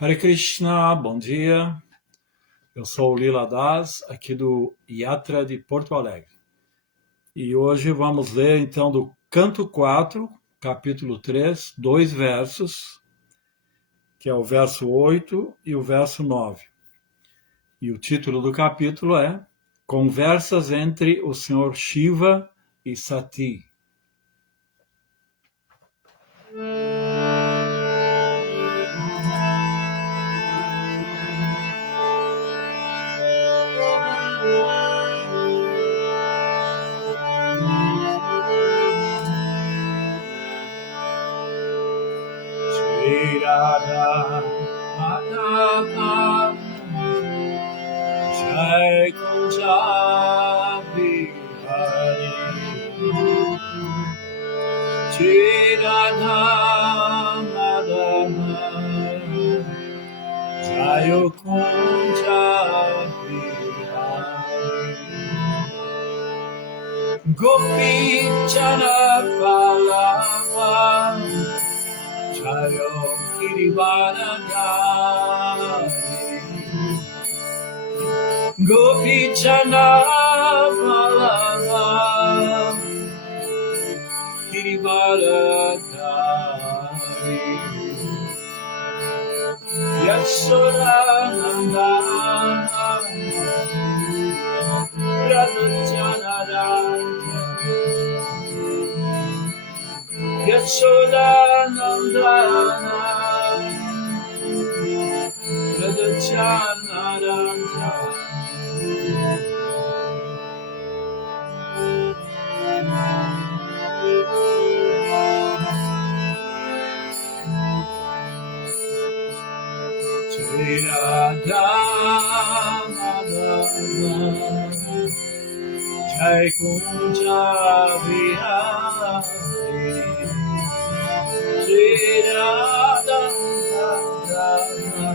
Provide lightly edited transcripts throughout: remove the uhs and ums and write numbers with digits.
Hare Krishna, bom dia. Eu sou o Lila Das, aqui do Yatra de Porto Alegre. E hoje vamos ler então do canto 4, capítulo 3, dois versos, que é o verso 8 e o verso 9. E o título do capítulo é Conversas entre o Senhor Shiva e Sati. Shri Radha Madhava Jai Kunja Bihari Shri Radha Madhava Jai Kunja Bihari Gopi Chana Balava Jayo Girivaradari Gopi Chana Balava Girivaradari Yashodanandana Radhajanaranja Yashodanandana Radhajanaranja Shri Radha Madhava Jai Kunja Bihari Shri Radha Madhava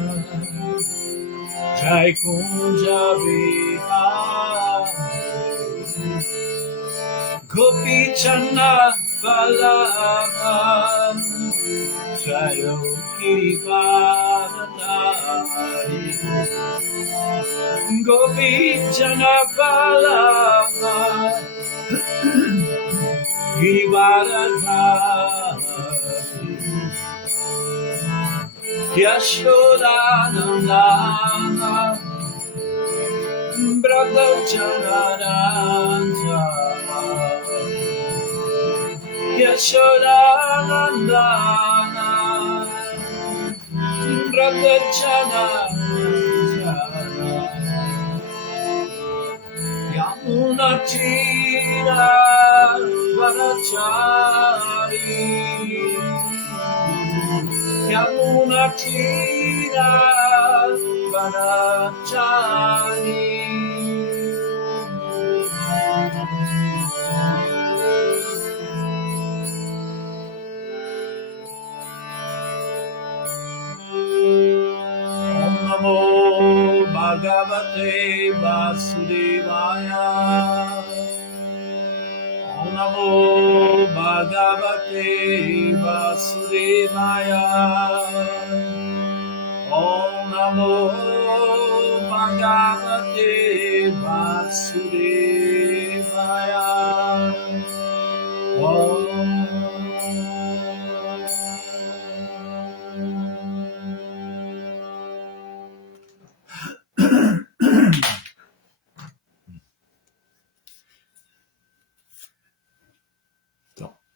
Jai Kunja Bihari Gopi Chana Balava Jayo Girivaradari Gopi Chana Balava Girivaradari Yashodanandana Brahmajanaranja Yashodanandana Brahmajanaranja Yamuna Tira Varachari Yamuna Tira Varachari Om Namo Bhagavate Vasudevaya Om Namo Bhagavate Vasudevaya Om Namo Bhagavate Vasudevaya Om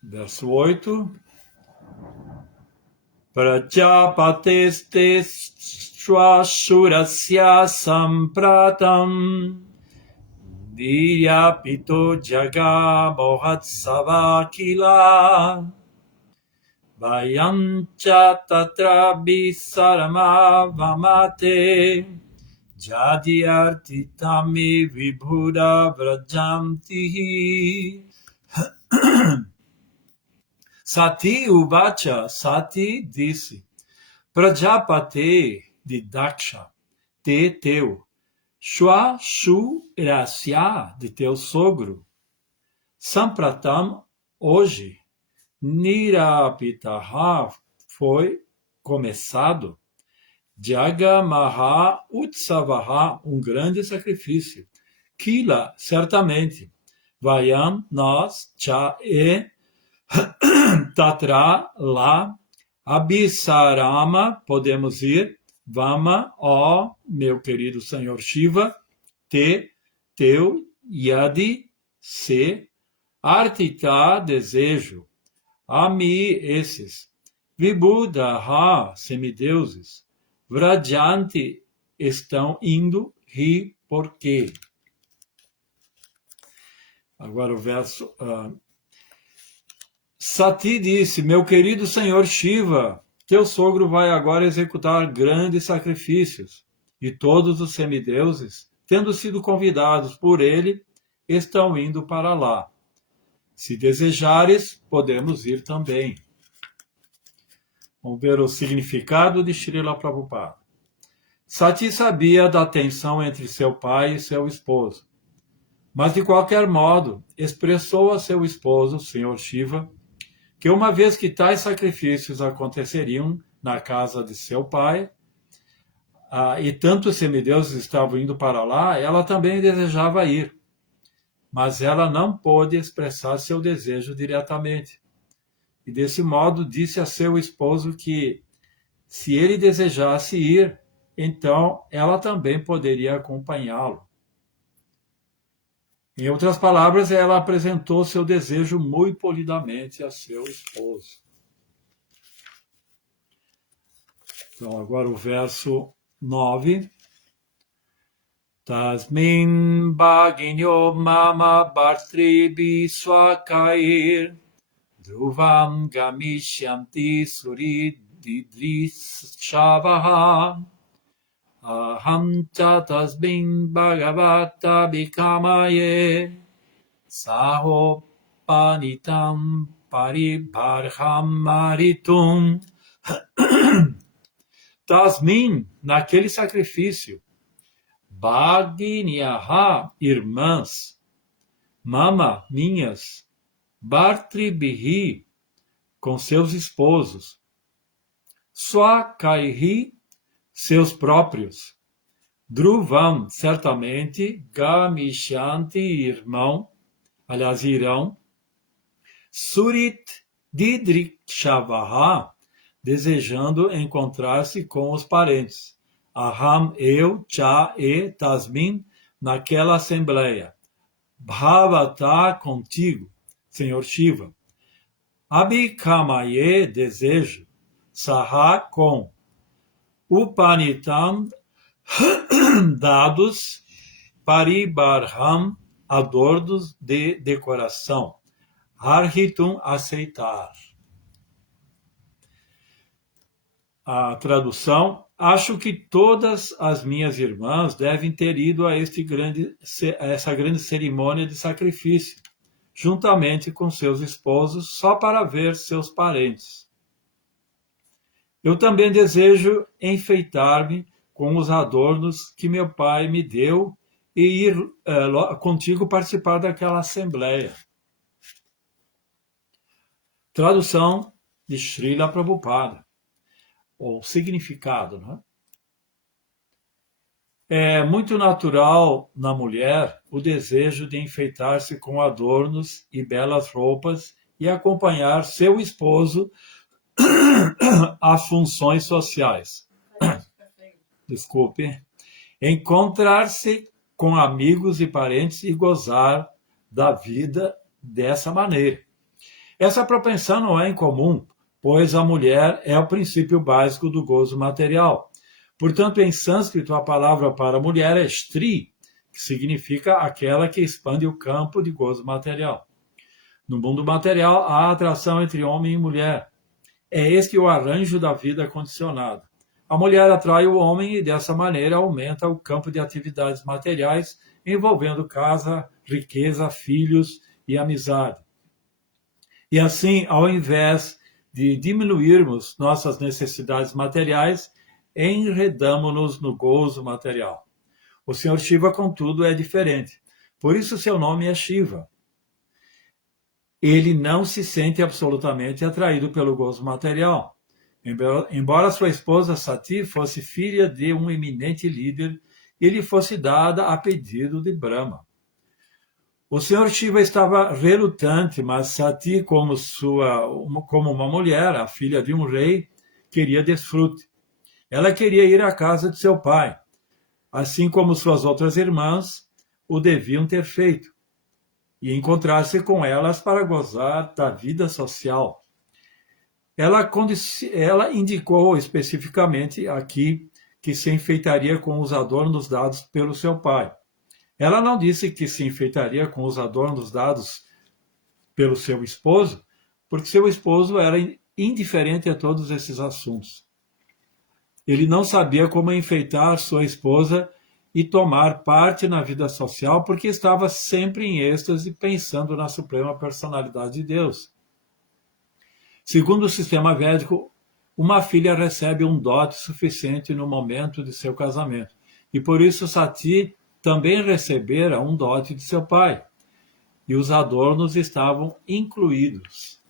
Verso 8. Prajapateste swashurasya sampratam Diryapito jaga mohatsava kila Vayancha tatra bisaramavamate Jadyartitami vibhuda vrajamtihi Sati Uvacha, Sati disse, Prajapate de Daksha, de teu, Shwa Shu Rasya, de teu sogro, Sampratam, hoje, Nirapitaha, foi começado, Jagamaha Utsavaha, um grande sacrifício. Kila, certamente. Vayam, nós, cha e tatra, lá. Abhisarama, podemos ir. Vama, ó, meu querido Senhor Shiva. Te, teu, yadi, se. Artita, desejo. Ami, esses. Vibhudaha, semideuses. Vrajanti, estão indo, ri, porque. Agora o verso. Sati disse, meu querido senhor Shiva, teu sogro vai agora executar grandes sacrifícios, e todos os semideuses, tendo sido convidados por ele, estão indo para lá. Se desejares, podemos ir também. Vamos ver o significado de Srila Prabhupada. Sati sabia da tensão entre seu pai e seu esposo, mas de qualquer modo expressou a seu esposo, Senhor Shiva, que uma vez que tais sacrifícios aconteceriam na casa de seu pai, e tantos semideuses estavam indo para lá, ela também desejava ir, mas ela não pôde expressar seu desejo diretamente. E desse modo disse a seu esposo que, se ele desejasse ir, então ela também poderia acompanhá-lo. Em outras palavras, ela apresentou seu desejo muito polidamente a seu esposo. Então, agora o verso 9. Tasmin bhaginyo mama bhartribi swakair dhruvam gamishyanti surididrishavaha aham cha tasmin bhagavata bhikamaye saho panitam paribharham maritum. Tasmin, naquele sacrifício, Bhaginyaha, irmãs, Mama, minhas, Bhartribihi, com seus esposos, Swakaihi, seus próprios, Dhruvam, certamente, Gamishanti, irmão, aliás, irão, Surit Didrikshavaha, desejando encontrar-se com os parentes. Aham, eu, cha e tasmin, naquela assembleia. Bhavata, contigo, Senhor Shiva. Abhikamaye, desejo. Saha, com. Upanitam, dados. Paribarham, adornos de decoração. Arhitum, aceitar. A tradução: acho que todas as minhas irmãs devem ter ido a essa grande cerimônia de sacrifício, juntamente com seus esposos, só para ver seus parentes. Eu também desejo enfeitar-me com os adornos que meu pai me deu e ir contigo participar daquela assembleia. Tradução de Srila Prabhupada. Ou significado, né? É muito natural na mulher o desejo de enfeitar-se com adornos e belas roupas e acompanhar seu esposo a funções sociais. Desculpe. Encontrar-se com amigos e parentes e gozar da vida dessa maneira. Essa propensão não é incomum, pois a mulher é o princípio básico do gozo material. Portanto, em sânscrito, a palavra para mulher é stri, que significa aquela que expande o campo de gozo material. No mundo material, há atração entre homem e mulher. É este o arranjo da vida condicionada. A mulher atrai o homem e, dessa maneira, aumenta o campo de atividades materiais, envolvendo casa, riqueza, filhos e amizade. E assim, ao invés de diminuirmos nossas necessidades materiais, enredamo-nos no gozo material. O Senhor Shiva, contudo, é diferente. Por isso seu nome é Shiva. Ele não se sente absolutamente atraído pelo gozo material. Embora sua esposa Sati fosse filha de um eminente líder e lhe fosse dada a pedido de Brahma. O Senhor Shiva estava relutante, mas Sati, como uma mulher, a filha de um rei, queria desfrute. Ela queria ir à casa de seu pai, assim como suas outras irmãs o deviam ter feito, e encontrar-se com elas para gozar da vida social. Ela indicou especificamente aqui que se enfeitaria com os adornos dados pelo seu pai. Ela não disse que se enfeitaria com os adornos dados pelo seu esposo, porque seu esposo era indiferente a todos esses assuntos. Ele não sabia como enfeitar sua esposa e tomar parte na vida social, porque estava sempre em êxtase pensando na suprema personalidade de Deus. Segundo o sistema védico, uma filha recebe um dote suficiente no momento de seu casamento, e por isso Sati também recebera um dote de seu pai, e os adornos estavam incluídos.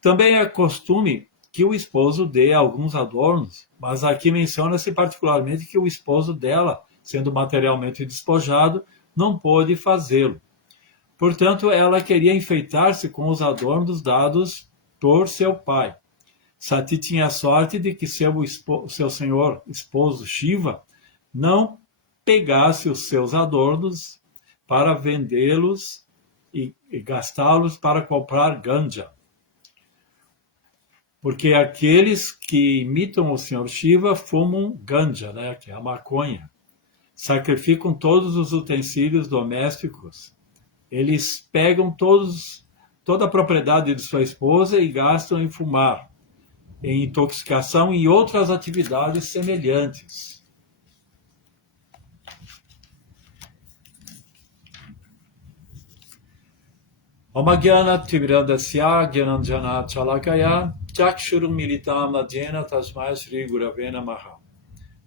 Também é costume que o esposo dê alguns adornos, mas aqui menciona-se particularmente que o esposo dela, sendo materialmente despojado, não pôde fazê-lo. Portanto, ela queria enfeitar-se com os adornos dados por seu pai. Sati tinha a sorte de que seu senhor esposo Shiva não pegasse os seus adornos para vendê-los e gastá-los para comprar ganja. Porque aqueles que imitam o Senhor Shiva fumam ganja, né, que é a maconha. Sacrificam todos os utensílios domésticos. Eles pegam toda a propriedade de sua esposa e gastam em fumar, em intoxicação e outras atividades semelhantes. Amagyana Timirandasya Gyananjana Chalakaya Chakshurum Militam Nadjena Tasmai Shri Gurave Namaha.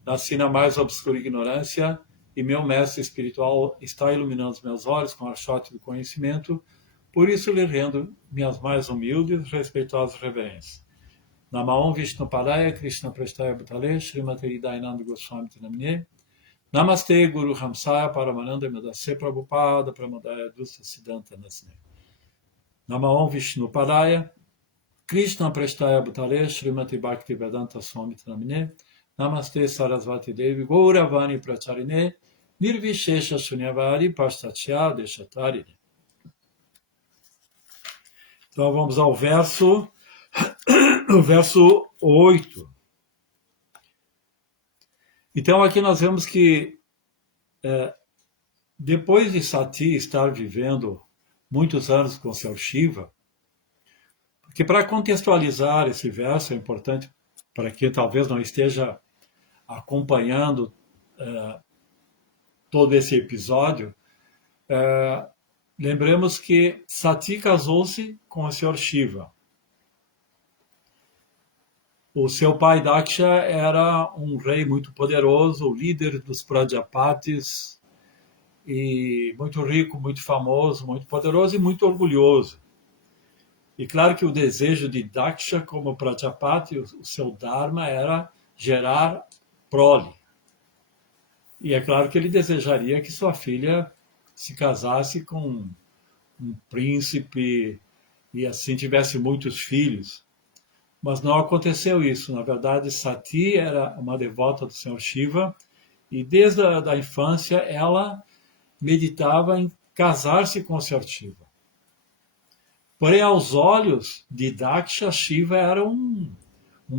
Nasci na mais obscura ignorância e meu mestre espiritual está iluminando os meus olhos com a archote do conhecimento, por isso lhe rendo minhas mais humildes e respeitosas reverências. Namaon Vishnu Padaya Krishna Prestaya Bhutale Srimati Dainanda Goswami Tinamine. Namaste Guru Hamsaya Paramananda Medase Prabhupada Pramadaya Dusa Siddhanta Nasne. Namaon Vishnu Padaya Krishna Prestaya Bhutale Srimati Bhakti Vedanta Swami Tinamine. Namaste Sarasvati Devi Gauravani Pracharine Nirvishesha Sunyavari Pastachya Deshatarine. Então vamos ao verso 8. Então aqui nós vemos que depois de Sati estar vivendo muitos anos com seu Shiva, porque para contextualizar esse verso é importante para quem talvez não esteja acompanhando todo esse episódio, lembremos que Sati casou-se com o Senhor Shiva. O seu pai Daksha era um rei muito poderoso, o líder dos Prajapatis, e muito rico, muito famoso, muito poderoso e muito orgulhoso. E claro que o desejo de Daksha como Prajapati, o seu dharma era gerar prole. E é claro que ele desejaria que sua filha se casasse com um príncipe e assim tivesse muitos filhos. Mas não aconteceu isso. Na verdade, Sati era uma devota do Senhor Shiva e desde a infância ela meditava em casar-se com o Senhor Shiva. Porém, aos olhos de Daksha, Shiva era um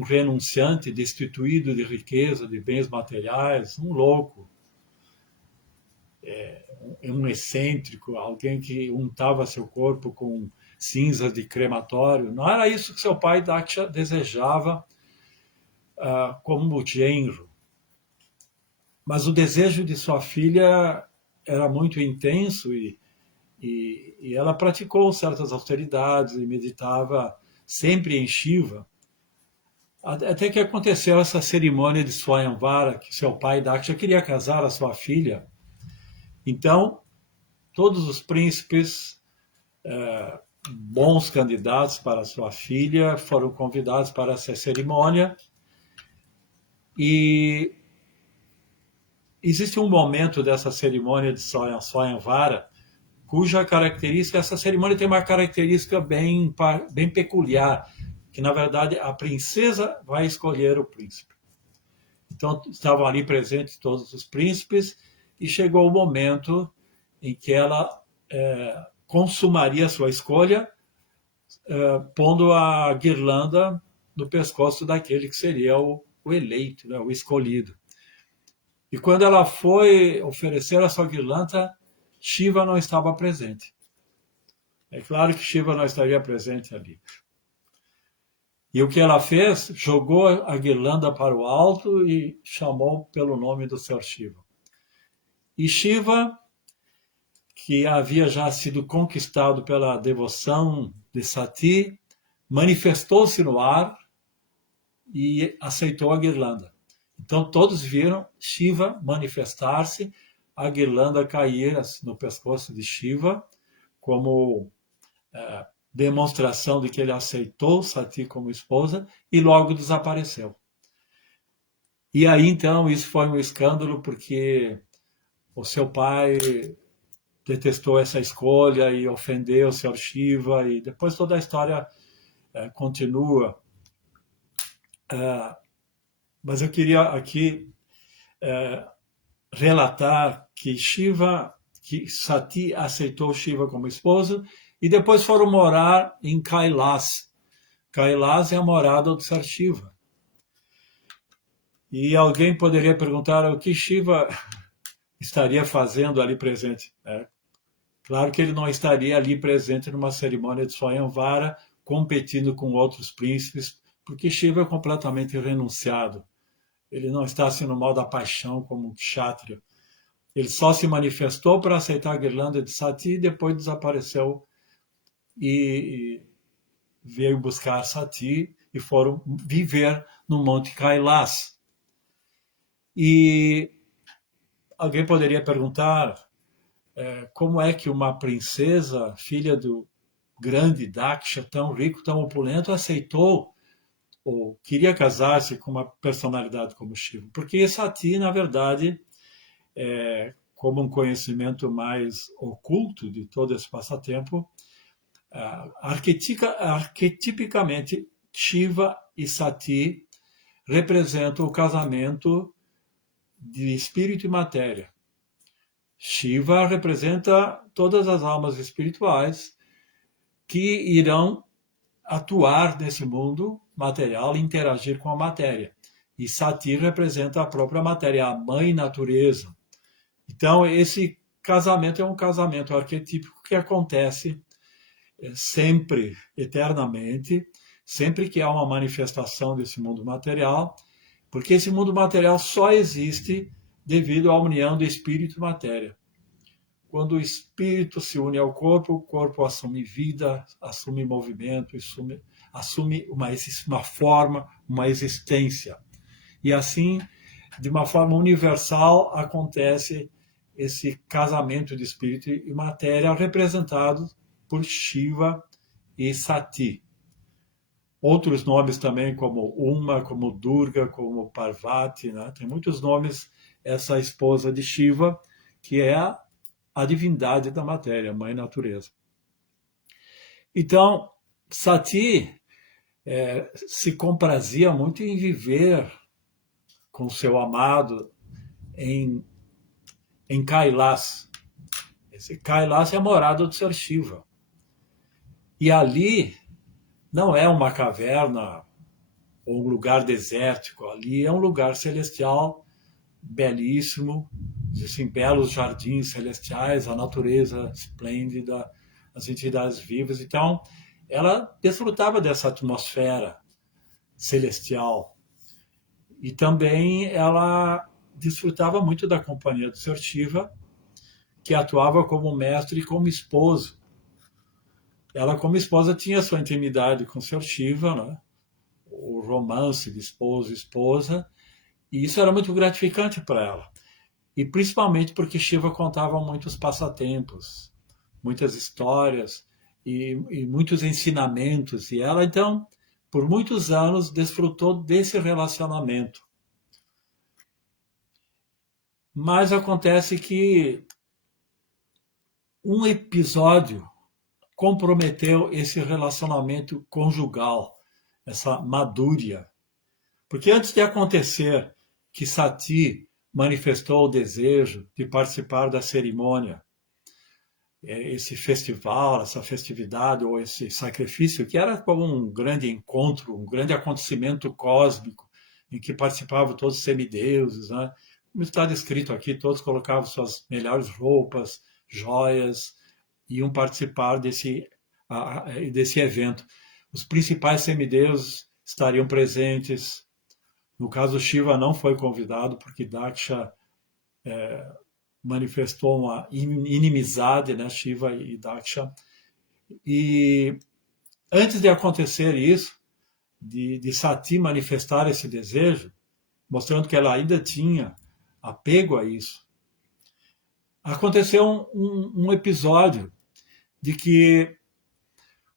renunciante, destituído de riqueza, de bens materiais, um louco, um excêntrico, alguém que untava seu corpo com cinzas de crematório. Não era isso que seu pai Daksha desejava como genro. Mas o desejo de sua filha era muito intenso e ela praticou certas austeridades e meditava sempre em Shiva. Até que aconteceu essa cerimônia de Swayamvara, que seu pai Daksha queria casar a sua filha. Então, todos os príncipes bons candidatos para sua filha foram convidados para essa cerimônia. E existe um momento dessa cerimônia de Swayamvara cuja característica, essa cerimônia tem uma característica bem peculiar, que na verdade a princesa vai escolher o príncipe. Então estavam ali presentes todos os príncipes e chegou o momento em que ela consumaria sua escolha, pondo a guirlanda no pescoço daquele que seria o eleito, né, o escolhido. E quando ela foi oferecer a sua guirlanda, Shiva não estava presente. É claro que Shiva não estaria presente ali. E o que ela fez? Jogou a guirlanda para o alto e chamou pelo nome do Senhor Shiva. E Shiva, que havia já sido conquistado pela devoção de Sati, manifestou-se no ar e aceitou a guirlanda. Então todos viram Shiva manifestar-se, a guirlanda cair no pescoço de Shiva, como demonstração de que ele aceitou Sati como esposa, e logo desapareceu. E aí então isso foi um escândalo, porque o seu pai detestou essa escolha e ofendeu o Senhor Shiva, e depois toda a história continua. Mas eu queria aqui relatar que Sati aceitou Shiva como esposo e depois foram morar em Kailas. Kailas é a morada do Senhor Shiva. E alguém poderia perguntar o que Shiva estaria fazendo ali presente. Claro que ele não estaria ali presente numa cerimônia de Swayamvara, competindo com outros príncipes, porque Shiva é completamente renunciado. Ele não está assim no mal da paixão como um kshatriya. Ele só se manifestou para aceitar a guirlanda de Sati e depois desapareceu e veio buscar Sati e foram viver no Monte Kailas. E alguém poderia perguntar como é que uma princesa, filha do grande Daksha, tão rico, tão opulento, aceitou ou queria casar-se com uma personalidade como Shiva? Porque Sati, na verdade, como um conhecimento mais oculto de todo esse passatempo, arquetipicamente, Shiva e Sati representam o casamento de espírito e matéria. Shiva representa todas as almas espirituais que irão atuar nesse mundo material e interagir com a matéria. E Sati representa a própria matéria, a mãe natureza. Então, esse casamento é um casamento arquetípico que acontece sempre, eternamente, sempre que há uma manifestação desse mundo material, porque esse mundo material só existe devido à união do espírito e matéria. Quando o espírito se une ao corpo, o corpo assume vida, assume movimento, assume uma forma, uma existência. E assim, de uma forma universal, acontece esse casamento de espírito e matéria representado por Shiva e Sati. Outros nomes também, como Uma, como Durga, como Parvati, né? Tem muitos nomes essa esposa de Shiva, que é a divindade da matéria, a mãe natureza. Então, Sati se comprazia muito em viver com seu amado em Kailas. Esse Kailas é a morada do Senhor Shiva. E ali não é uma caverna ou um lugar desértico, ali é um lugar celestial belíssimo, assim, belos jardins celestiais, a natureza esplêndida, as entidades vivas. Então, ela desfrutava dessa atmosfera celestial. E também ela desfrutava muito da companhia do Senhor Shiva, que atuava como mestre e como esposo. Ela, como esposa, tinha sua intimidade com o Senhor Shiva, né? O romance de esposo e esposa, e isso era muito gratificante para ela. E principalmente porque Shiva contava muitos passatempos, muitas histórias, e muitos ensinamentos. E ela, então, por muitos anos, desfrutou desse relacionamento. Mas acontece que um episódio comprometeu esse relacionamento conjugal, essa madúria. Porque antes de acontecer que Sati manifestou o desejo de participar da cerimônia, esse festival, essa festividade ou esse sacrifício, que era como um grande encontro, um grande acontecimento cósmico, em que participavam todos os semideuses, né? Como está descrito aqui, todos colocavam suas melhores roupas, joias, e iam participar desse evento. Os principais semideuses estariam presentes. No caso, Shiva não foi convidado, porque Daksha manifestou uma inimizade, né, Shiva e Daksha. E antes de acontecer isso, de Sati manifestar esse desejo, mostrando que ela ainda tinha apego a isso, aconteceu um episódio de que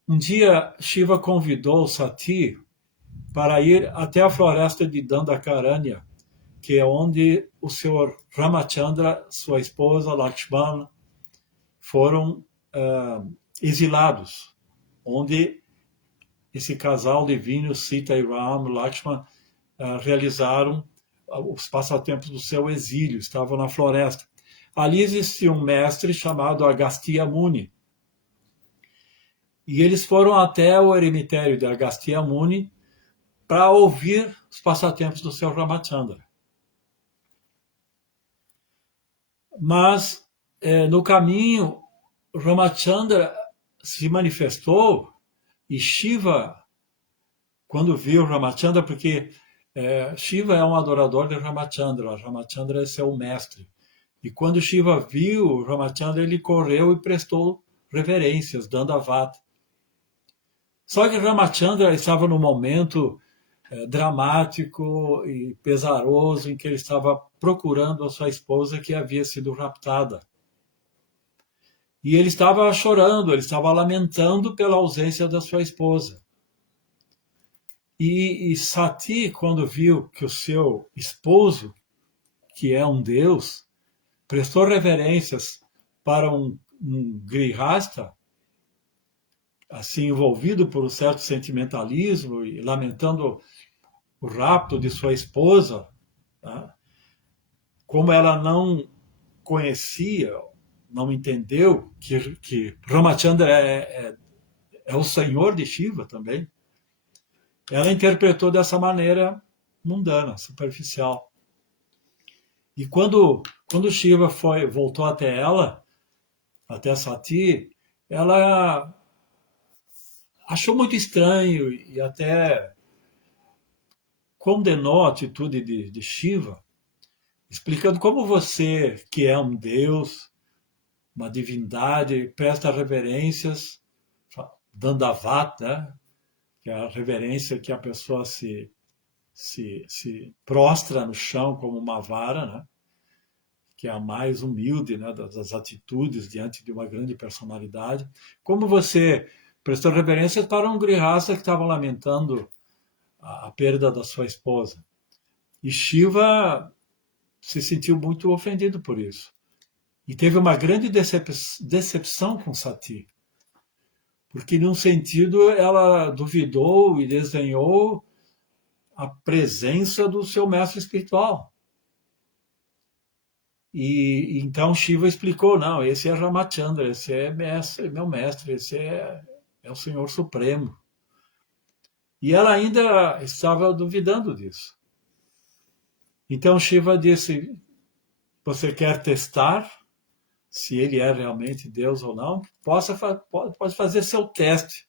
um dia Shiva convidou Sati para ir até a floresta de Dandakaranya, que é onde o senhor Ramachandra, sua esposa Lakshmana, foram exilados, onde esse casal divino, Sita e Ram, Lakshmana, realizaram os passatempos do seu exílio, estavam na floresta. Ali existia um mestre chamado Agastya Muni, e eles foram até o eremitério de Agastya Muni para ouvir os passatempos do seu Ramachandra. Mas, no caminho, Ramachandra se manifestou e Shiva, quando viu Ramachandra, porque Shiva é um adorador de Ramachandra, Ramachandra é seu mestre. E quando Shiva viu Ramachandra, ele correu e prestou reverências, Dandavata. Só que Ramachandra estava num momento dramático e pesaroso em que ele estava procurando a sua esposa que havia sido raptada. E ele estava chorando, ele estava lamentando pela ausência da sua esposa. E Sati, quando viu que o seu esposo, que é um deus, prestou reverências para um grihasta, assim envolvido por um certo sentimentalismo e lamentando o rapto de sua esposa, tá? Como ela não conhecia, não entendeu que Ramachandra é o senhor de Shiva também, ela interpretou dessa maneira mundana, superficial. E quando Shiva voltou até ela, até Sati, ela achou muito estranho e até condenou a atitude de Shiva, explicando como você, que é um deus, uma divindade, presta reverências, Dandavata, né? Que é a reverência que a pessoa se prostra no chão como uma vara, né? Que é a mais humilde, né, das atitudes diante de uma grande personalidade. Como você prestou reverência para um grihasta que estava lamentando a perda da sua esposa. E Shiva se sentiu muito ofendido por isso. E teve uma grande decepção com Sati. Porque, num sentido, ela duvidou e desdenhou a presença do seu mestre espiritual. E então Shiva explicou, não, esse é Ramachandra, esse é meu mestre, esse é o Senhor Supremo. E ela ainda estava duvidando disso. Então Shiva disse, você quer testar se ele é realmente Deus ou não? Pode fazer seu teste.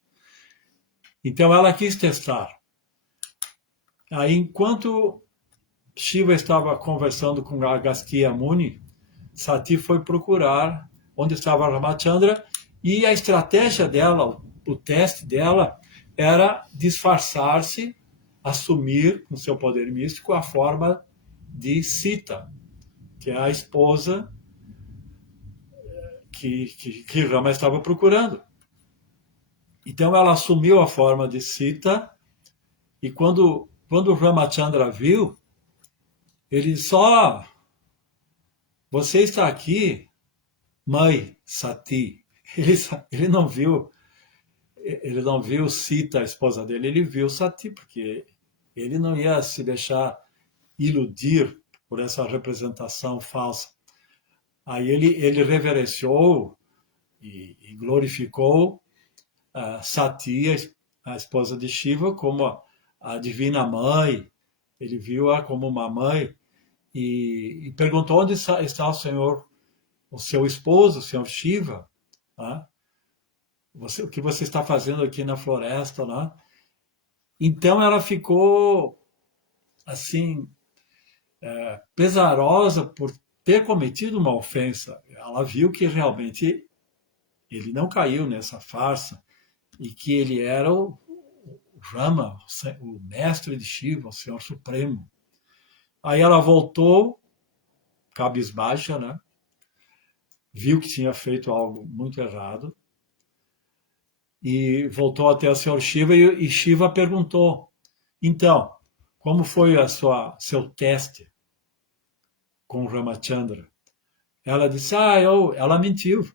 Então ela quis testar. Aí, enquanto Shiva estava conversando com Agastya Muni, Sati foi procurar onde estava Ramachandra e a estratégia dela, o teste dela, era disfarçar-se, assumir com seu poder místico a forma de Sita, que é a esposa que Rama estava procurando. Então ela assumiu a forma de Sita, e quando Ramachandra viu, ele só, você está aqui, mãe Sati. Ele não viu, ele não viu Sita, a esposa dele, ele viu Sati, porque ele não ia se deixar iludir por essa representação falsa. Aí ele reverenciou e glorificou Sati, a esposa de Shiva, como a divina mãe. Ele viu-a como uma mãe e perguntou onde está o Senhor, o seu esposo, o Senhor Shiva. Né? O que você está fazendo aqui na floresta? Né? Então ela ficou assim, pesarosa por ter cometido uma ofensa. Ela viu que realmente ele não caiu nessa farsa e que ele era o Rama, o mestre de Shiva, o Senhor Supremo. Aí ela voltou, cabisbaixa, né? Viu que tinha feito algo muito errado e voltou até o Senhor Shiva e Shiva perguntou: então, como foi seu teste com Ramachandra? Ela disse: ela mentiu.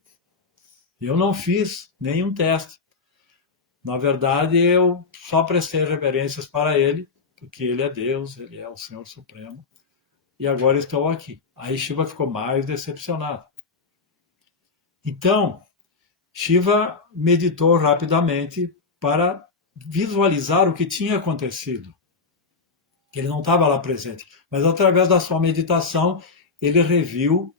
Eu não fiz nenhum teste. Na verdade, eu só prestei reverências para ele, porque ele é Deus, ele é o Senhor Supremo. E agora estou aqui. Aí Shiva ficou mais decepcionado. Então, Shiva meditou rapidamente para visualizar o que tinha acontecido. Ele não estava lá presente, mas através da sua meditação, ele reviu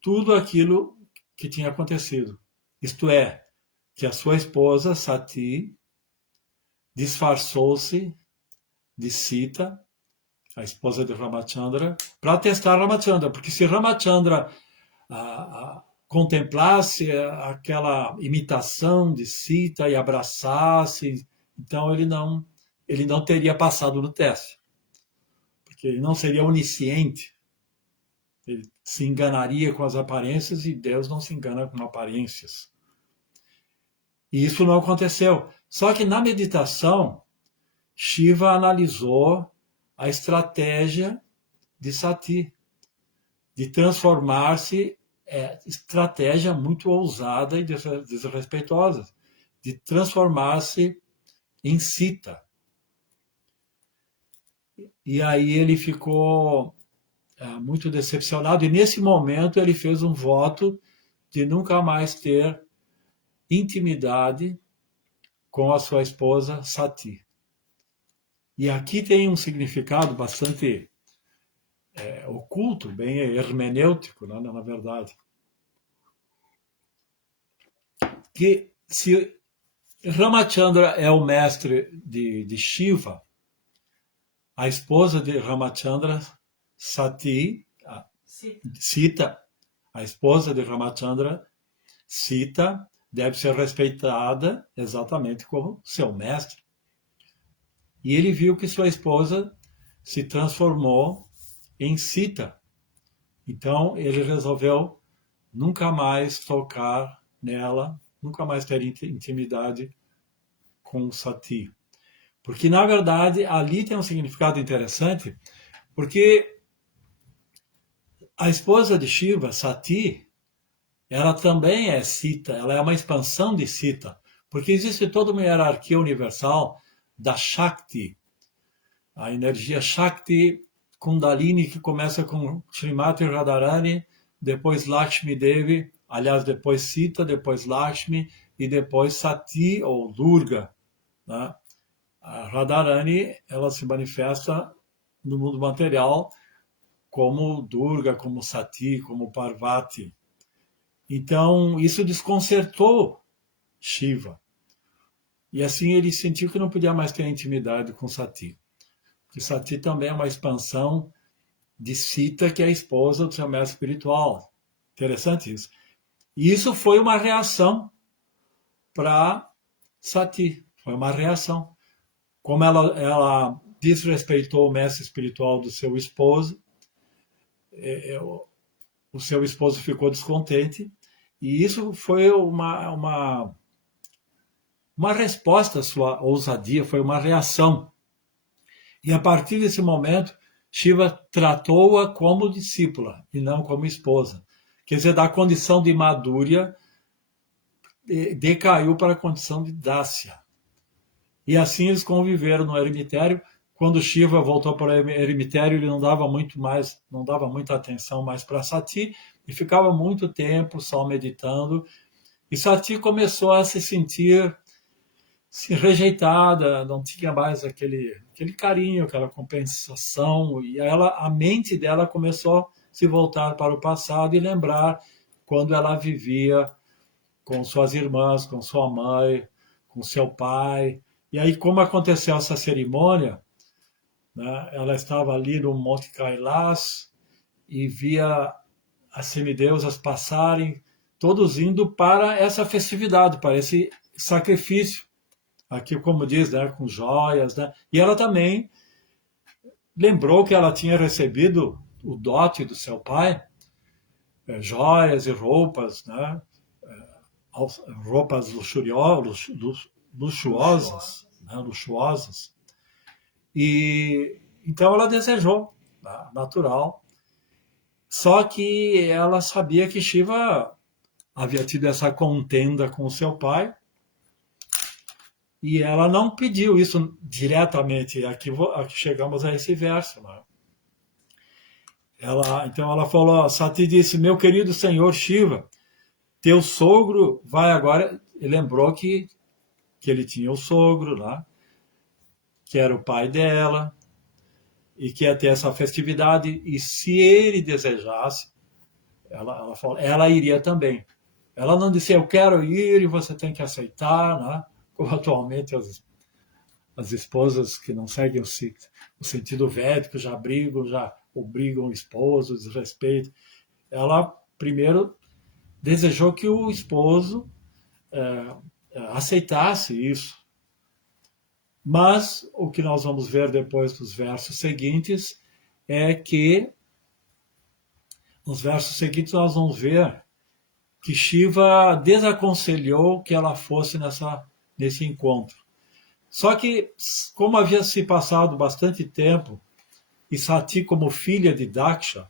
tudo aquilo que tinha acontecido. Isto é, que a sua esposa, Sati, disfarçou-se de Sita, a esposa de Ramachandra, para testar Ramachandra, porque se Ramachandra contemplasse aquela imitação de Sita e abraçasse, então ele não teria passado no teste, porque ele não seria onisciente, ele se enganaria com as aparências e Deus não se engana com aparências. E isso não aconteceu. Só que na meditação, Shiva analisou a estratégia de Sati, de transformar-se, estratégia muito ousada e desrespeitosa, de transformar-se em Sita. E aí ele ficou muito decepcionado, e nesse momento ele fez um voto de nunca mais ter intimidade com a sua esposa Sati. E aqui tem um significado bastante oculto, bem hermenêutico, né, na verdade. Que se Ramachandra é o mestre de Shiva, a esposa de Ramachandra, Sati, Sita, a esposa de Ramachandra, Sita, deve ser respeitada exatamente como seu mestre. E ele viu que sua esposa se transformou em Sita. Então ele resolveu nunca mais tocar nela, nunca mais ter intimidade com Sati. Porque, na verdade, ali tem um significado interessante, porque a esposa de Shiva, Sati, ela também é Sita, ela é uma expansão de Sita, porque existe toda uma hierarquia universal da Shakti, a energia Shakti Kundalini, que começa com Srimati Radharani, depois Lakshmi Devi, aliás, depois Sita, depois Lakshmi e depois Sati ou Durga. Né? A Radharani, ela se manifesta no mundo material como Durga, como Sati, como Parvati. Então, isso desconcertou Shiva. E assim ele sentiu que não podia mais ter intimidade com Sati. Porque Sati também é uma expansão de Sita, que é a esposa do seu mestre espiritual. Interessante isso. E isso foi uma reação para Sati. Foi uma reação. Como ela desrespeitou o mestre espiritual do seu esposo, o seu esposo ficou descontente. E isso foi uma resposta à sua ousadia, foi uma reação. E a partir desse momento, Shiva tratou-a como discípula e não como esposa. Quer dizer, da condição de Madhurya, decaiu para a condição de Dasya. E assim eles conviveram no eremitério. Quando Shiva voltou para o eremitério, ele não dava muita atenção mais para Sati e ficava muito tempo só meditando. E Sati começou a se sentir rejeitada, não tinha mais aquele carinho, aquela compensação, e a mente dela começou a se voltar para o passado e lembrar quando ela vivia com suas irmãs, com sua mãe, com seu pai. E aí, como aconteceu essa cerimônia, né, ela estava ali no Monte Kailas e via as semideusas passarem, todos indo para essa festividade, para esse sacrifício. Aqui, como diz, né, com joias. Né? E ela também lembrou que ela tinha recebido o dote do seu pai, joias e roupas, né? Roupas luxuosas, né? Luxuosas. E então ela desejou, né? Natural. Só que ela sabia que Shiva havia tido essa contenda com o seu pai e ela não pediu isso diretamente. Aqui chegamos a esse verso. Né? Então ela falou, Sati disse, meu querido senhor Shiva, teu sogro vai agora. Ele lembrou que ele tinha o sogro lá, que era o pai dela, e que ia ter essa festividade, e se ele desejasse, ela falou, ela iria também. Ela não disse, eu quero ir e você tem que aceitar, né? Como atualmente as esposas que não seguem o sentido védico já obrigam o esposo, desrespeito. Ela primeiro desejou que o esposo aceitasse isso. Mas o que nós vamos ver depois dos versos seguintes é que nos versos seguintes nós vamos ver que Shiva desaconselhou que ela fosse nesse encontro. Só que, como havia se passado bastante tempo, e Sati, como filha de Daksha,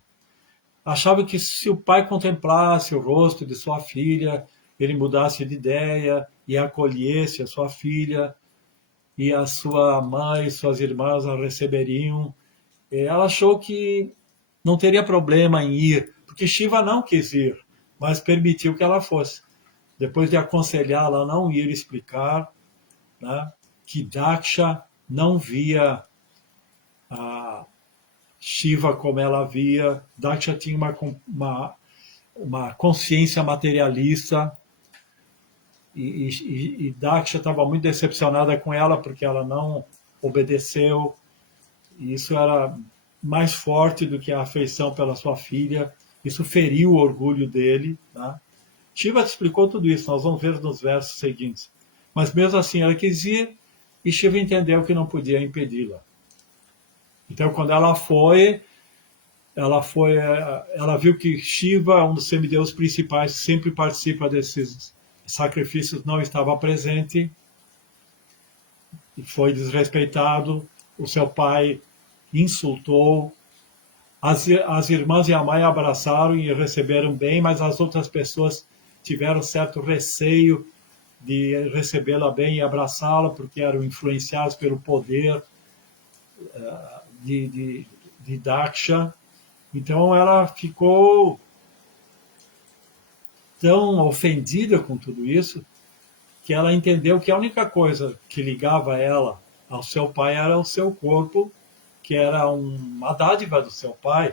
achava que se o pai contemplasse o rosto de sua filha, ele mudasse de ideia e acolhesse a sua filha, e a sua mãe e suas irmãs a receberiam. Ela achou que não teria problema em ir, porque Shiva não quis ir, mas permitiu que ela fosse. Depois de aconselhá-la a não ir explicar, né, que Daksha não via a Shiva como ela via. Daksha tinha uma consciência materialista e Daksha estava muito decepcionada com ela porque ela não obedeceu. E isso era mais forte do que a afeição pela sua filha. Isso feriu o orgulho dele. Tá? Shiva explicou tudo isso, nós vamos ver nos versos seguintes. Mas mesmo assim ela quis ir e Shiva entendeu que não podia impedi-la. Então quando ela viu que Shiva, um dos semideuses principais, sempre participa desses sacrifícios, não estava presente, e foi desrespeitado, o seu pai insultou, as irmãs e a mãe abraçaram e receberam bem, mas as outras pessoas tiveram certo receio de recebê-la bem e abraçá-la, porque eram influenciados pelo poder de Daksha. Então ela ficou tão ofendida com tudo isso que ela entendeu que a única coisa que ligava ela ao seu pai era o seu corpo, que era uma dádiva do seu pai.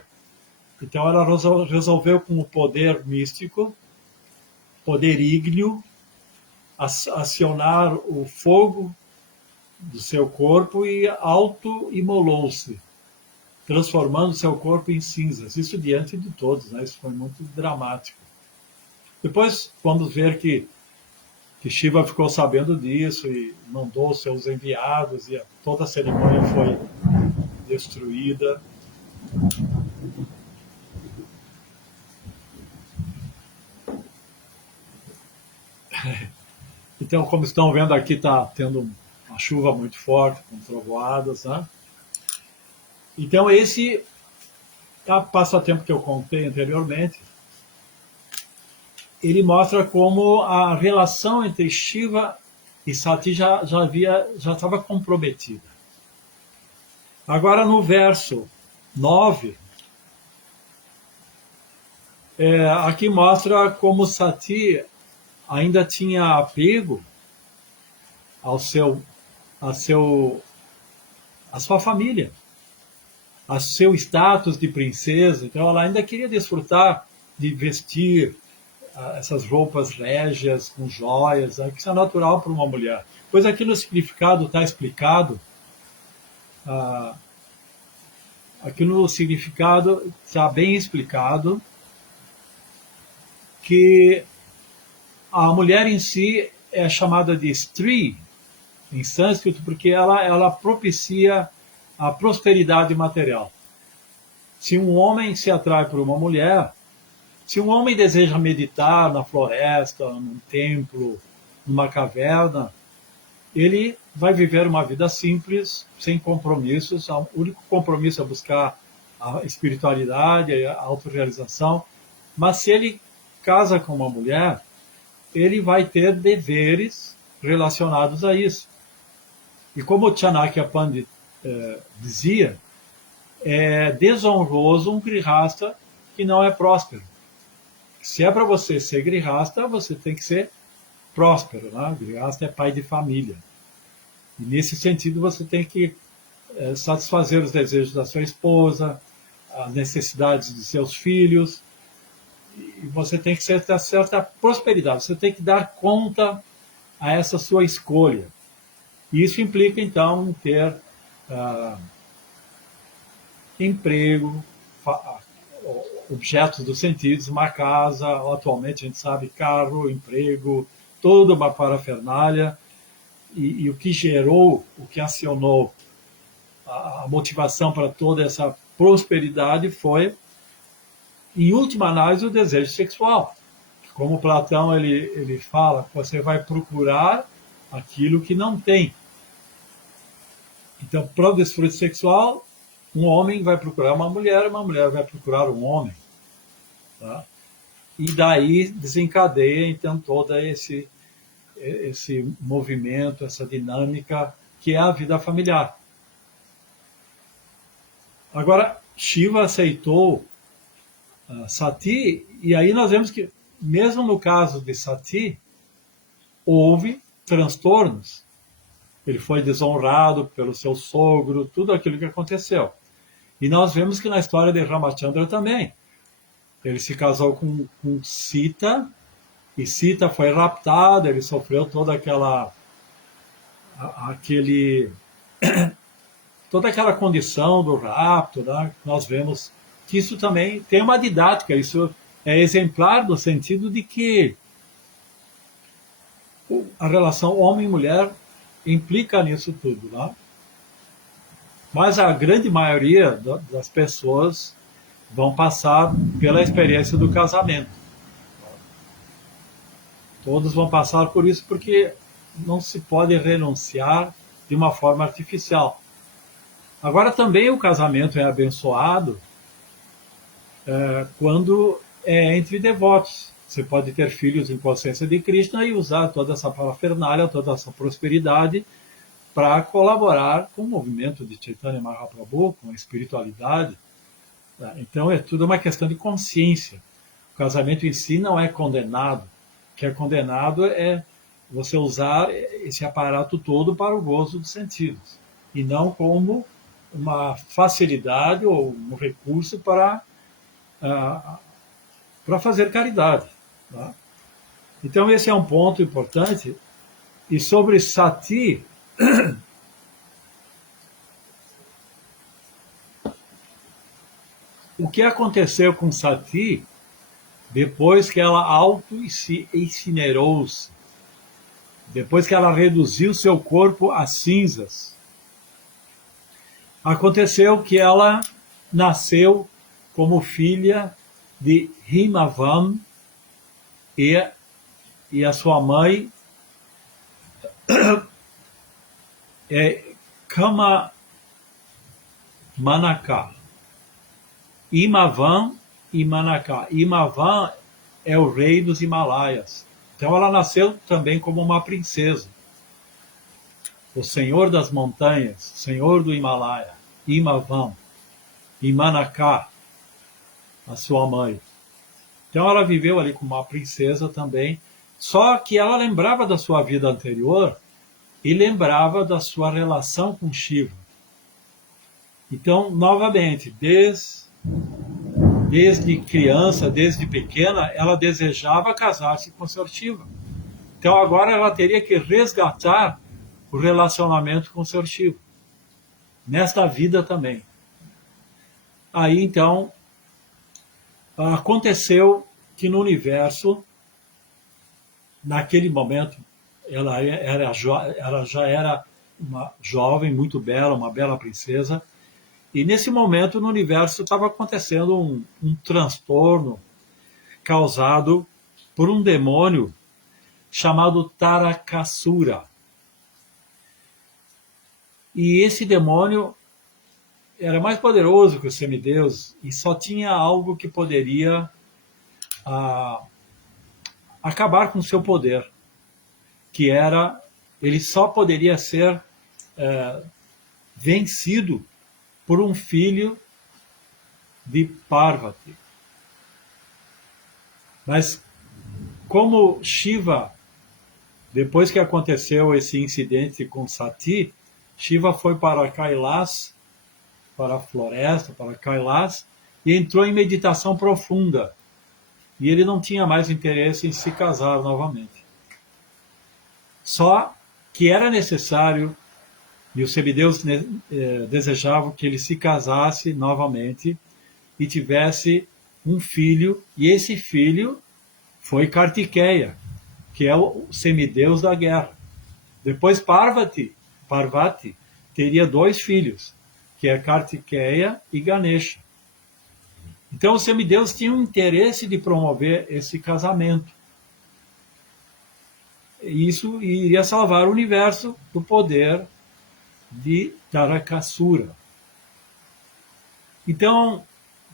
Então ela resolveu com o poder místico, poder ígneo, acionar o fogo do seu corpo e auto-imolou-se, transformando seu corpo em cinzas. Isso diante de todos, né? Isso foi muito dramático. Depois vamos ver que Shiva ficou sabendo disso e mandou seus enviados e toda a cerimônia foi destruída. Então, como estão vendo aqui, está tendo uma chuva muito forte, com trovoadas, né? Então, esse passatempo que eu contei anteriormente, ele mostra como a relação entre Shiva e Sati já estava comprometida. Agora, no verso 9, aqui mostra como Sati ainda tinha apego à sua família, a seu status de princesa. Então, ela ainda queria desfrutar de vestir essas roupas régias, com joias, que isso é natural para uma mulher. Pois aqui no significado está explicado, aqui no significado está bem explicado que a mulher em si é chamada de Stri, em sânscrito, porque ela propicia a prosperidade material. Se um homem se atrai por uma mulher, se um homem deseja meditar na floresta, num templo, numa caverna, ele vai viver uma vida simples, sem compromissos. O único compromisso é buscar a espiritualidade, a autorrealização. Mas se ele casa com uma mulher, ele vai ter deveres relacionados a isso. E como o Chanakya Pandit dizia, é desonroso um grihasta que não é próspero. Se é para você ser grihasta, você tem que ser próspero, né? Grihasta é pai de família. E nesse sentido você tem que satisfazer os desejos da sua esposa, as necessidades de seus filhos, e você tem que ter certa prosperidade, você tem que dar conta a essa sua escolha. E isso implica, então, ter emprego, objetos dos sentidos, uma casa, atualmente a gente sabe, carro, emprego, toda uma parafernália, e o que gerou, o que acionou a motivação para toda essa prosperidade foi, em última análise, o desejo sexual. Como Platão ele fala, você vai procurar aquilo que não tem. Então, para o desfrute sexual, um homem vai procurar uma mulher vai procurar um homem. Tá? E daí desencadeia, então, todo esse movimento, essa dinâmica que é a vida familiar. Agora, Shiva aceitou Sati, e aí nós vemos que, mesmo no caso de Sati, houve transtornos. Ele foi desonrado pelo seu sogro, tudo aquilo que aconteceu. E nós vemos que na história de Ramachandra também. Ele se casou com Sita, e Sita foi raptada, ele sofreu toda aquela condição do rapto, né? Nós vemos que isso também tem uma didática, isso é exemplar no sentido de que a relação homem e mulher implica nisso tudo, né? Mas a grande maioria das pessoas vão passar pela experiência do casamento. Todos vão passar por isso porque não se pode renunciar de uma forma artificial. Agora também o casamento é abençoado quando é entre devotos. Você pode ter filhos em consciência de Krishna e usar toda essa parafernália, toda essa prosperidade para colaborar com o movimento de Chaitanya Mahaprabhu, com a espiritualidade. Então é tudo uma questão de consciência. O casamento em si não é condenado. O que é condenado é você usar esse aparato todo para o gozo dos sentidos, e não como uma facilidade ou um recurso para fazer caridade. Tá? Então esse é um ponto importante. E sobre Sati, o que aconteceu com Sati depois que ela auto-incinerou-se, depois que ela reduziu seu corpo a cinzas? Aconteceu que ela nasceu como filha de Himavan, e a sua mãe é Kama Manaka. Himavan e Manaka. Himavan é o rei dos Himalaias. Então ela nasceu também como uma princesa. O senhor das montanhas, senhor do Himalaia, Himavan, e Manaka, a sua mãe. Então ela viveu ali como uma princesa também, só que ela lembrava da sua vida anterior e lembrava da sua relação com Shiva. Então, novamente, desde criança, desde pequena, ela desejava casar-se com o Sr. Shiva. Então agora ela teria que resgatar o relacionamento com o Sr. Shiva, nesta vida também. Aí então aconteceu que no universo, naquele momento, ela já era uma jovem muito bela, uma bela princesa, e nesse momento no universo estava acontecendo um transtorno causado por um demônio chamado Tarakasura. E esse demônio era mais poderoso que o semideus e só tinha algo que poderia acabar com o seu poder, que era, ele só poderia ser vencido por um filho de Parvati. Mas como Shiva, depois que aconteceu esse incidente com Sati, Shiva foi para Kailas, para a floresta, para Kailas, e entrou em meditação profunda. E ele não tinha mais interesse em se casar novamente. Só que era necessário, e os semideus desejavam que ele se casasse novamente e tivesse um filho, e esse filho foi Kartikeya, que é o semideus da guerra. Depois Parvati teria 2 filhos, que é Kartikeya e Ganesha. Então os semideus tinham interesse de promover esse casamento. Isso iria salvar o universo do poder de Tarakasura. Então,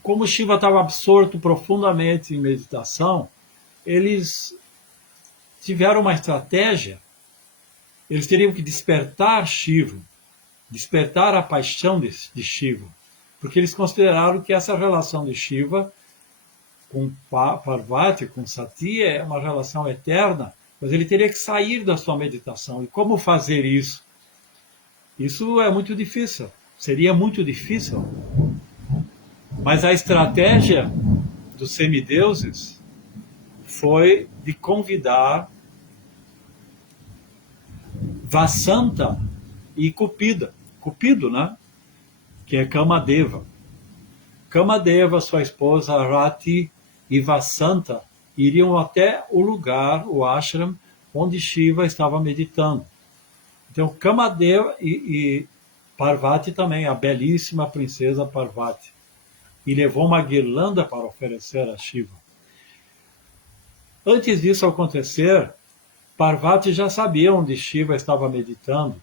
como Shiva estava absorto profundamente em meditação, eles tiveram uma estratégia. Eles teriam que despertar Shiva, despertar a paixão de Shiva, porque eles consideraram que essa relação de Shiva com Parvati, com Sati, é uma relação eterna, mas ele teria que sair da sua meditação. E como fazer isso? Isso é muito difícil, seria muito difícil. Mas a estratégia dos semideuses foi de convidar Vasanta e Cupido, né? Que é Kamadeva. Kamadeva, sua esposa Rati e Vasanta iriam até o lugar, o ashram, onde Shiva estava meditando. Então Kamadeva e Parvati também, a belíssima princesa Parvati. E levou uma guirlanda para oferecer a Shiva. Antes disso acontecer, Parvati já sabia onde Shiva estava meditando.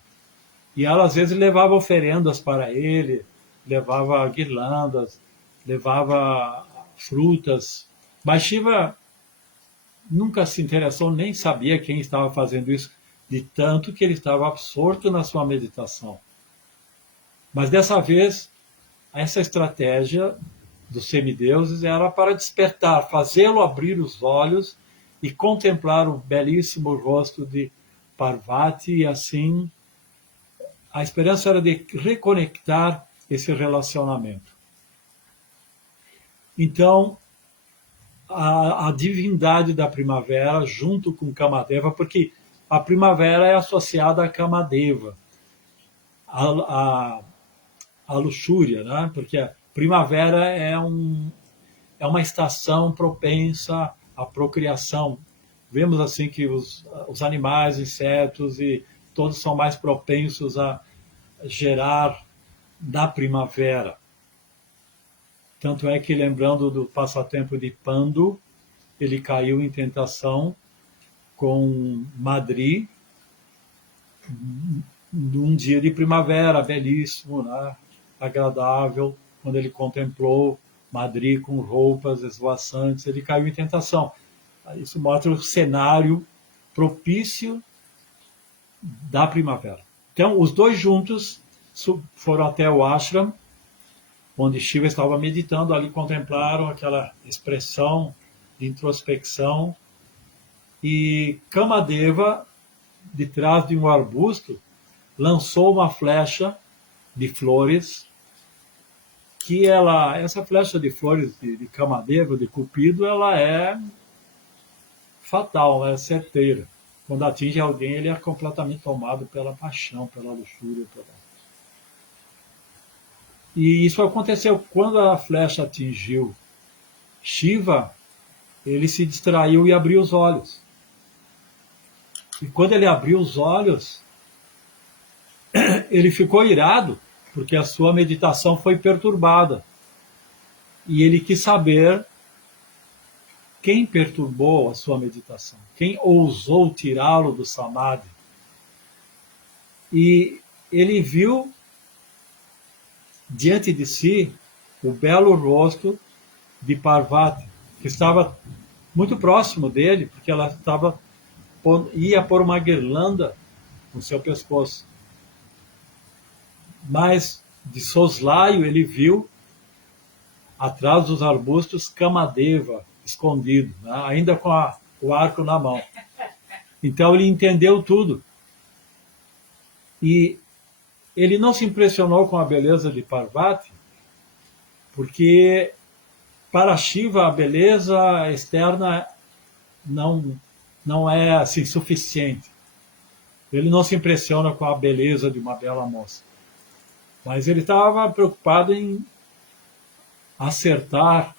E ela às vezes levava oferendas para ele, levava guirlandas, levava frutas. Mas Shiva nunca se interessou, nem sabia quem estava fazendo isso, de tanto que ele estava absorto na sua meditação. Mas dessa vez, essa estratégia dos semideuses era para despertar, fazê-lo abrir os olhos e contemplar o belíssimo rosto de Parvati, e assim a esperança era de reconectar esse relacionamento. Então, a divindade da primavera, junto com Kamadeva, porque a primavera é associada a Kamadeva, a luxúria, né? Porque a primavera é uma estação propensa à procriação. Vemos assim que os animais, insetos e todos são mais propensos a gerar na primavera. Tanto é que, lembrando do passatempo de Pandu, ele caiu em tentação com Madri, num dia de primavera, belíssimo, né? Agradável, quando ele contemplou Madrid com roupas esvoaçantes, ele caiu em tentação. Isso mostra o cenário propício da primavera. Então, os dois juntos foram até o ashram, onde Shiva estava meditando, ali contemplaram aquela expressão de introspecção, e Kamadeva, de trás de um arbusto, lançou uma flecha de flores, que essa flecha de flores de Kamadeva, de Cupido, ela é fatal, é certeira. Quando atinge alguém, ele é completamente tomado pela paixão, pela luxúria. E isso aconteceu quando a flecha atingiu Shiva, ele se distraiu e abriu os olhos. E quando ele abriu os olhos, ele ficou irado, porque a sua meditação foi perturbada. E ele quis saber quem perturbou a sua meditação, quem ousou tirá-lo do samadhi. E ele viu diante de si o belo rosto de Parvati, que estava muito próximo dele, porque ela ia pôr uma guirlanda no seu pescoço. Mas, de soslaio, ele viu, atrás dos arbustos, Kamadeva, escondido, né? Ainda com o arco na mão. Então ele entendeu tudo. E ele não se impressionou com a beleza de Parvati, porque para Shiva a beleza externa não é assim suficiente. Ele não se impressiona com a beleza de uma bela moça. Mas ele estava preocupado em acertar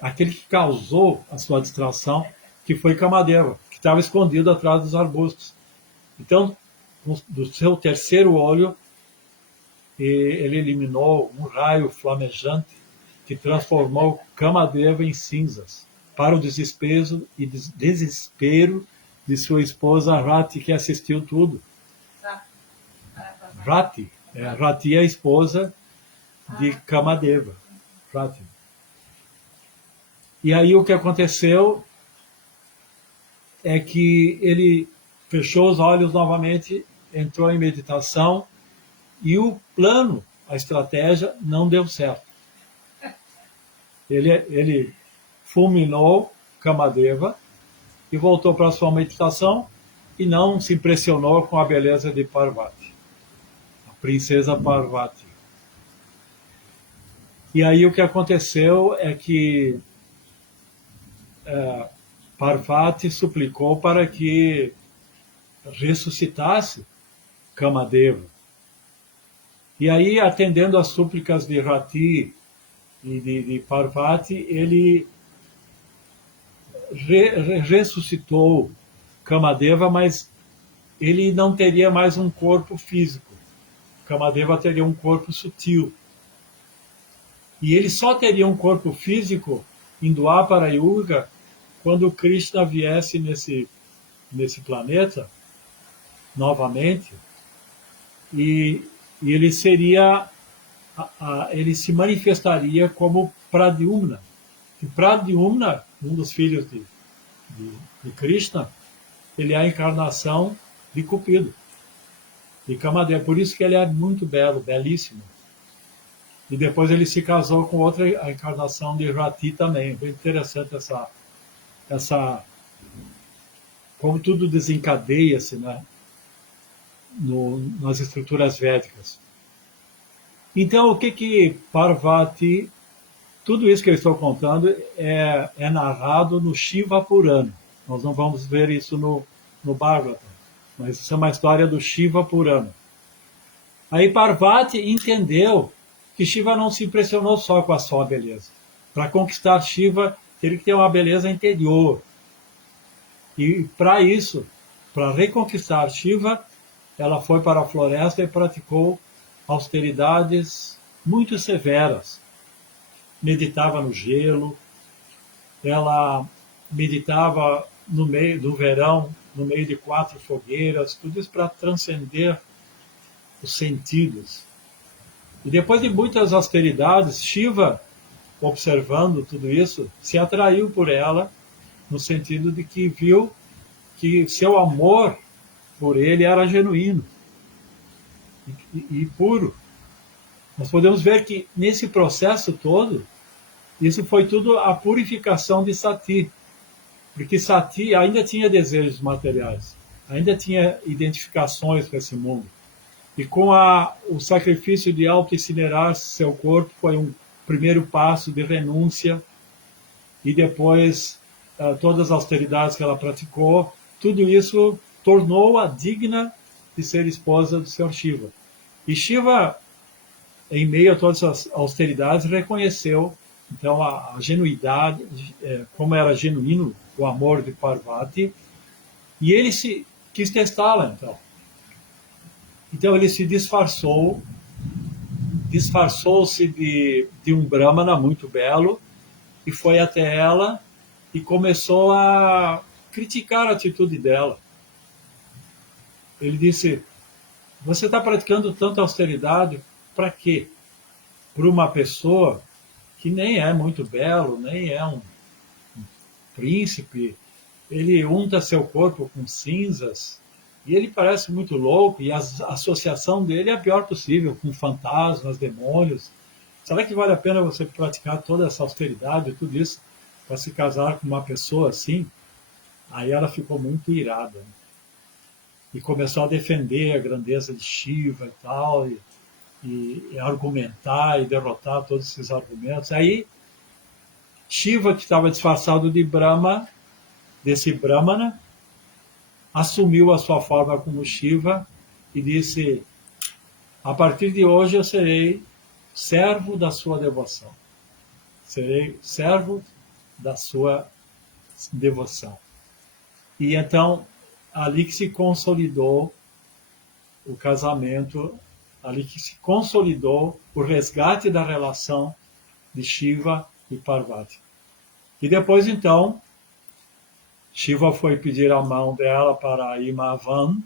aquele que causou a sua distração, que foi Kamadeva, que estava escondido atrás dos arbustos. Então, do seu terceiro olho, ele eliminou um raio flamejante que transformou Kamadeva em cinzas, para o desespero de sua esposa Rati, que assistiu tudo. Rati é a esposa de Kamadeva. Rati. E aí o que aconteceu é que ele fechou os olhos novamente, entrou em meditação, e o plano, a estratégia, não deu certo. Ele fulminou Kamadeva e voltou para a sua meditação e não se impressionou com a beleza de Parvati, a princesa Parvati. E aí o que aconteceu é que Parvati suplicou para que ressuscitasse Kamadeva. E aí, atendendo às súplicas de Rati e de Parvati, ele ressuscitou Kamadeva, mas ele não teria mais um corpo físico. Kamadeva teria um corpo sutil. E ele só teria um corpo físico em Dwapara Yuga quando Krishna viesse nesse planeta novamente, e ele seria ele se manifestaria como Pradyumna. E Pradyumna, um dos filhos de Krishna, ele é a encarnação de Cupido, de Kamadeva. Por isso que ele é muito belo, belíssimo. E depois ele se casou com outra encarnação de Rati também. Bem interessante como tudo desencadeia-se, né, nas estruturas védicas. Então, o que Parvati, tudo isso que eu estou contando é narrado no Shiva Purana. Nós não vamos ver isso no Bhagavatam, mas isso é uma história do Shiva Purana. Aí Parvati entendeu que Shiva não se impressionou só com a sua beleza. Para conquistar Shiva, teria que ter uma beleza interior. E para isso, para reconquistar Shiva, ela foi para a floresta e praticou austeridades muito severas. Meditava no gelo, ela meditava no meio do verão, no meio de 4 fogueiras, tudo isso para transcender os sentidos. E depois de muitas austeridades, Shiva, observando tudo isso, se atraiu por ela, no sentido de que viu que seu amor por ele era genuíno e puro. Nós podemos ver que nesse processo todo, isso foi tudo a purificação de Sati, porque Sati ainda tinha desejos materiais, ainda tinha identificações com esse mundo. E com o sacrifício de auto-incinerar seu corpo foi um primeiro passo de renúncia, e depois todas as austeridades que ela praticou, tudo isso tornou-a digna de ser esposa do Senhor Shiva. E Shiva, em meio a todas as austeridades, reconheceu então a genuidade, como era genuíno o amor de Parvati, e ele quis testá-la, então. Então ele se disfarçou-se de um Brahmana muito belo, e foi até ela e começou a criticar a atitude dela. Ele disse: você está praticando tanta austeridade, para quê? Para uma pessoa que nem é muito belo, nem é um príncipe, ele unta seu corpo com cinzas, e ele parece muito louco, e a associação dele é a pior possível, com fantasmas, demônios. Será que vale a pena você praticar toda essa austeridade e tudo isso para se casar com uma pessoa assim? Aí ela ficou muito irada, né? E começou a defender a grandeza de Shiva e tal, e argumentar e derrotar todos esses argumentos. Aí Shiva, que estava disfarçado de Brahma, desse Brahmana, assumiu a sua forma como Shiva e disse: a partir de hoje eu serei servo da sua devoção. Serei servo da sua devoção. E então, ali que se consolidou o casamento, ali que se consolidou o resgate da relação de Shiva e Parvati. E depois, então, Shiva foi pedir a mão dela para Himavan,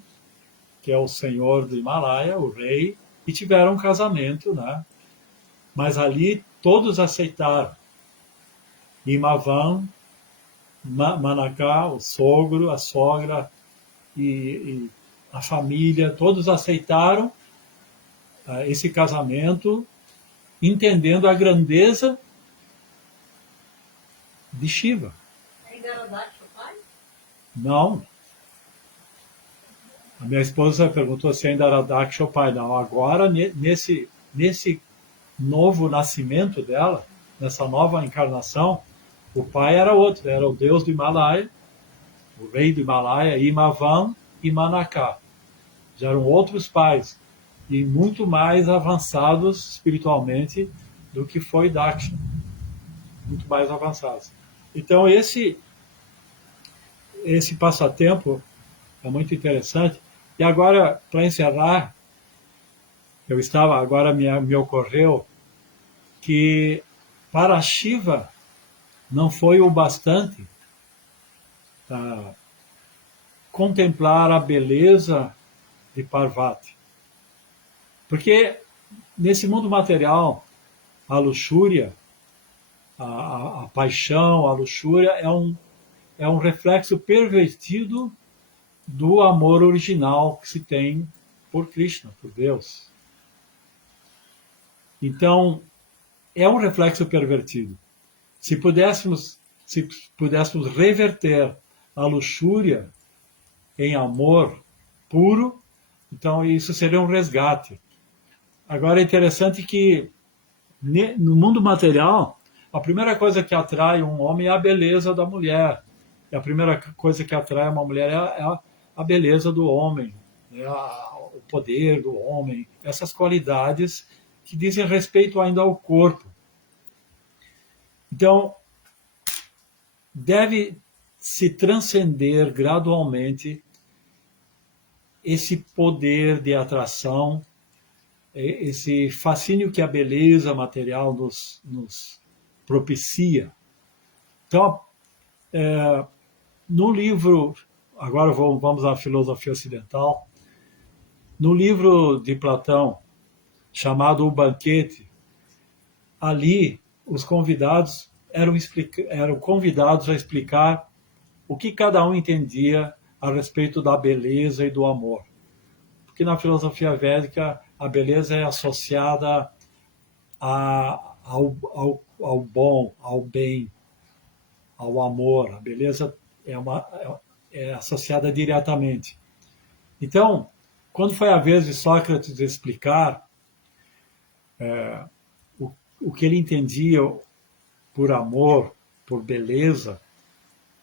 que é o senhor do Himalaia, o rei, e tiveram um casamento, né? Mas ali todos aceitaram. Himavan, Manaka, o sogro, a sogra e a família, todos aceitaram esse casamento, entendendo a grandeza de Shiva. Ainda era Daksh, o pai? Não. A minha esposa perguntou se ainda era Daksha o pai. Não, agora, nesse novo nascimento dela, nessa nova encarnação, o pai era outro, era o deus do Himalaia, o rei do Himalaia, Himavan e Manaka. Já eram outros pais, e muito mais avançados espiritualmente do que foi Daksha. Muito mais avançados. Então, esse passatempo é muito interessante. E agora, para encerrar, agora me ocorreu que para Shiva não foi o bastante contemplar a beleza de Parvati. Porque nesse mundo material, a luxúria, a paixão, a luxúria é um reflexo pervertido do amor original que se tem por Krishna, por Deus. Então, é um reflexo pervertido. Se pudéssemos reverter a luxúria em amor puro, então isso seria um resgate. Agora é interessante que no mundo material, a primeira coisa que atrai um homem é a beleza da mulher. E a primeira coisa que atrai uma mulher é a beleza do homem, né? O poder do homem, essas qualidades que dizem respeito ainda ao corpo. Então, deve se transcender gradualmente esse poder de atração, esse fascínio que a beleza material nos propicia. Então, no livro agora vamos à filosofia ocidental. No livro de Platão, chamado O Banquete, ali os convidados eram convidados a explicar o que cada um entendia a respeito da beleza e do amor. Porque na filosofia védica a beleza é associada ao bom, ao bem, ao amor. A beleza é associada diretamente. Então, quando foi a vez de Sócrates explicar o que ele entendia por amor, por beleza,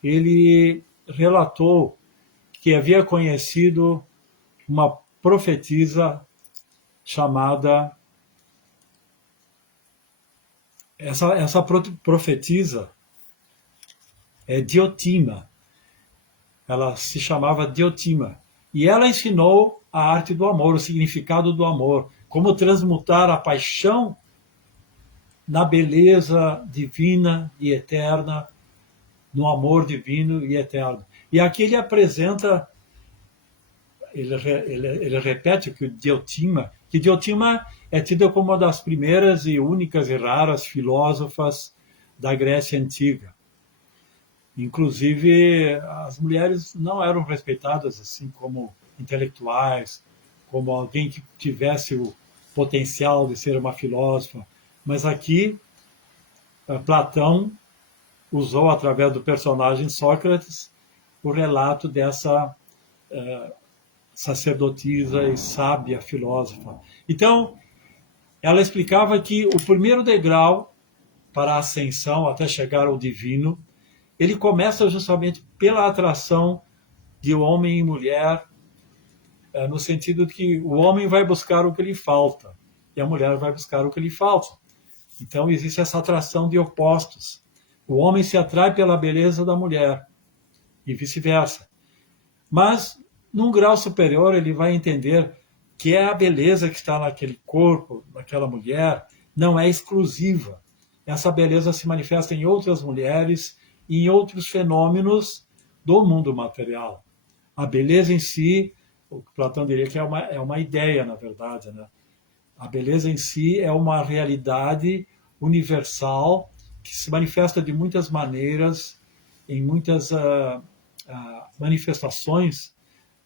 ele relatou que havia conhecido uma profetisa chamada... Essa profetisa é Diotima. Ela se chamava Diotima. E ela ensinou a arte do amor, o significado do amor, como transmutar a paixão na beleza divina e eterna, no amor divino e eterno. E aqui ele apresenta, ele repete que Diotima é tida como uma das primeiras e únicas e raras filósofas da Grécia Antiga. Inclusive, as mulheres não eram respeitadas assim como intelectuais, como alguém que tivesse o potencial de ser uma filósofa. Mas aqui, Platão usou, através do personagem Sócrates, o relato dessa sacerdotisa e sábia filósofa. Então, ela explicava que o primeiro degrau para a ascensão, até chegar ao divino, ele começa justamente pela atração de homem e mulher, no sentido de que o homem vai buscar o que lhe falta e a mulher vai buscar o que lhe falta. Então, existe essa atração de opostos. O homem se atrai pela beleza da mulher e vice-versa. Mas, num grau superior, ele vai entender que a beleza que está naquele corpo, naquela mulher, não é exclusiva. Essa beleza se manifesta em outras mulheres e em outros fenômenos do mundo material. A beleza em si, o que Platão diria que é uma ideia, na verdade, né? A beleza em si é uma realidade universal que se manifesta de muitas maneiras, em muitas manifestações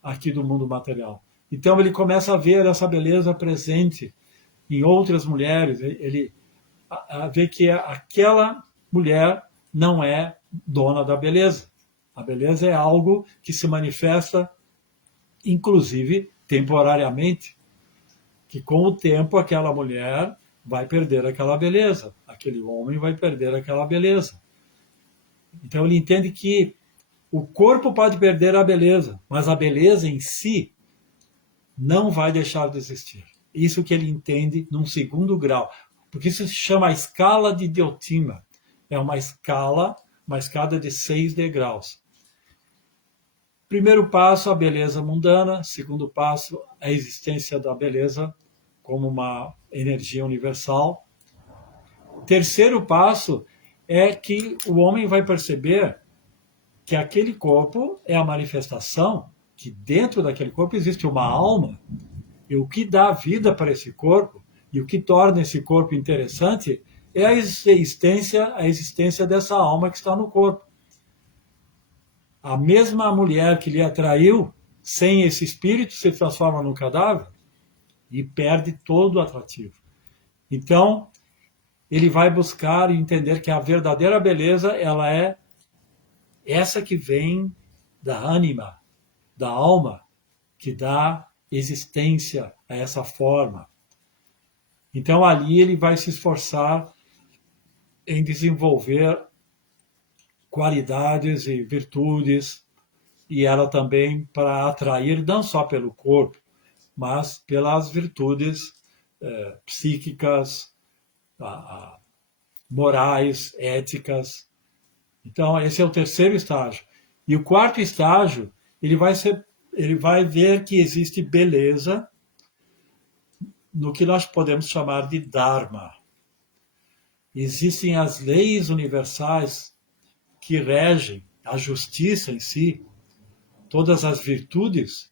aqui do mundo material. Então ele começa a ver essa beleza presente em outras mulheres, ele vê que aquela mulher não é dona da beleza. A beleza é algo que se manifesta, inclusive, temporariamente, que com o tempo aquela mulher vai perder aquela beleza, aquele homem vai perder aquela beleza. Então ele entende que o corpo pode perder a beleza, mas a beleza em si não vai deixar de existir. Isso que ele entende num segundo grau, porque isso se chama a escala de Diotima. É uma escada de 6 degraus. Primeiro passo, a beleza mundana. Segundo passo, a existência da beleza como uma energia universal. Terceiro passo é que o homem vai perceber que aquele corpo é a manifestação, que dentro daquele corpo existe uma alma, e o que dá vida para esse corpo, e o que torna esse corpo interessante, é a existência dessa alma que está no corpo. A mesma mulher que lhe atraiu, sem esse espírito, se transforma num cadáver e perde todo o atrativo. Então, ele vai buscar e entender que a verdadeira beleza, ela é essa que vem da ânima, da alma, que dá existência a essa forma. Então, ali ele vai se esforçar em desenvolver qualidades e virtudes, e ela também para atrair não só pelo corpo, mas pelas virtudes psíquicas, morais, éticas. Então, esse é o terceiro estágio. E o quarto estágio, ele vai ver que existe beleza no que nós podemos chamar de Dharma. Existem as leis universais que regem a justiça em si, todas as virtudes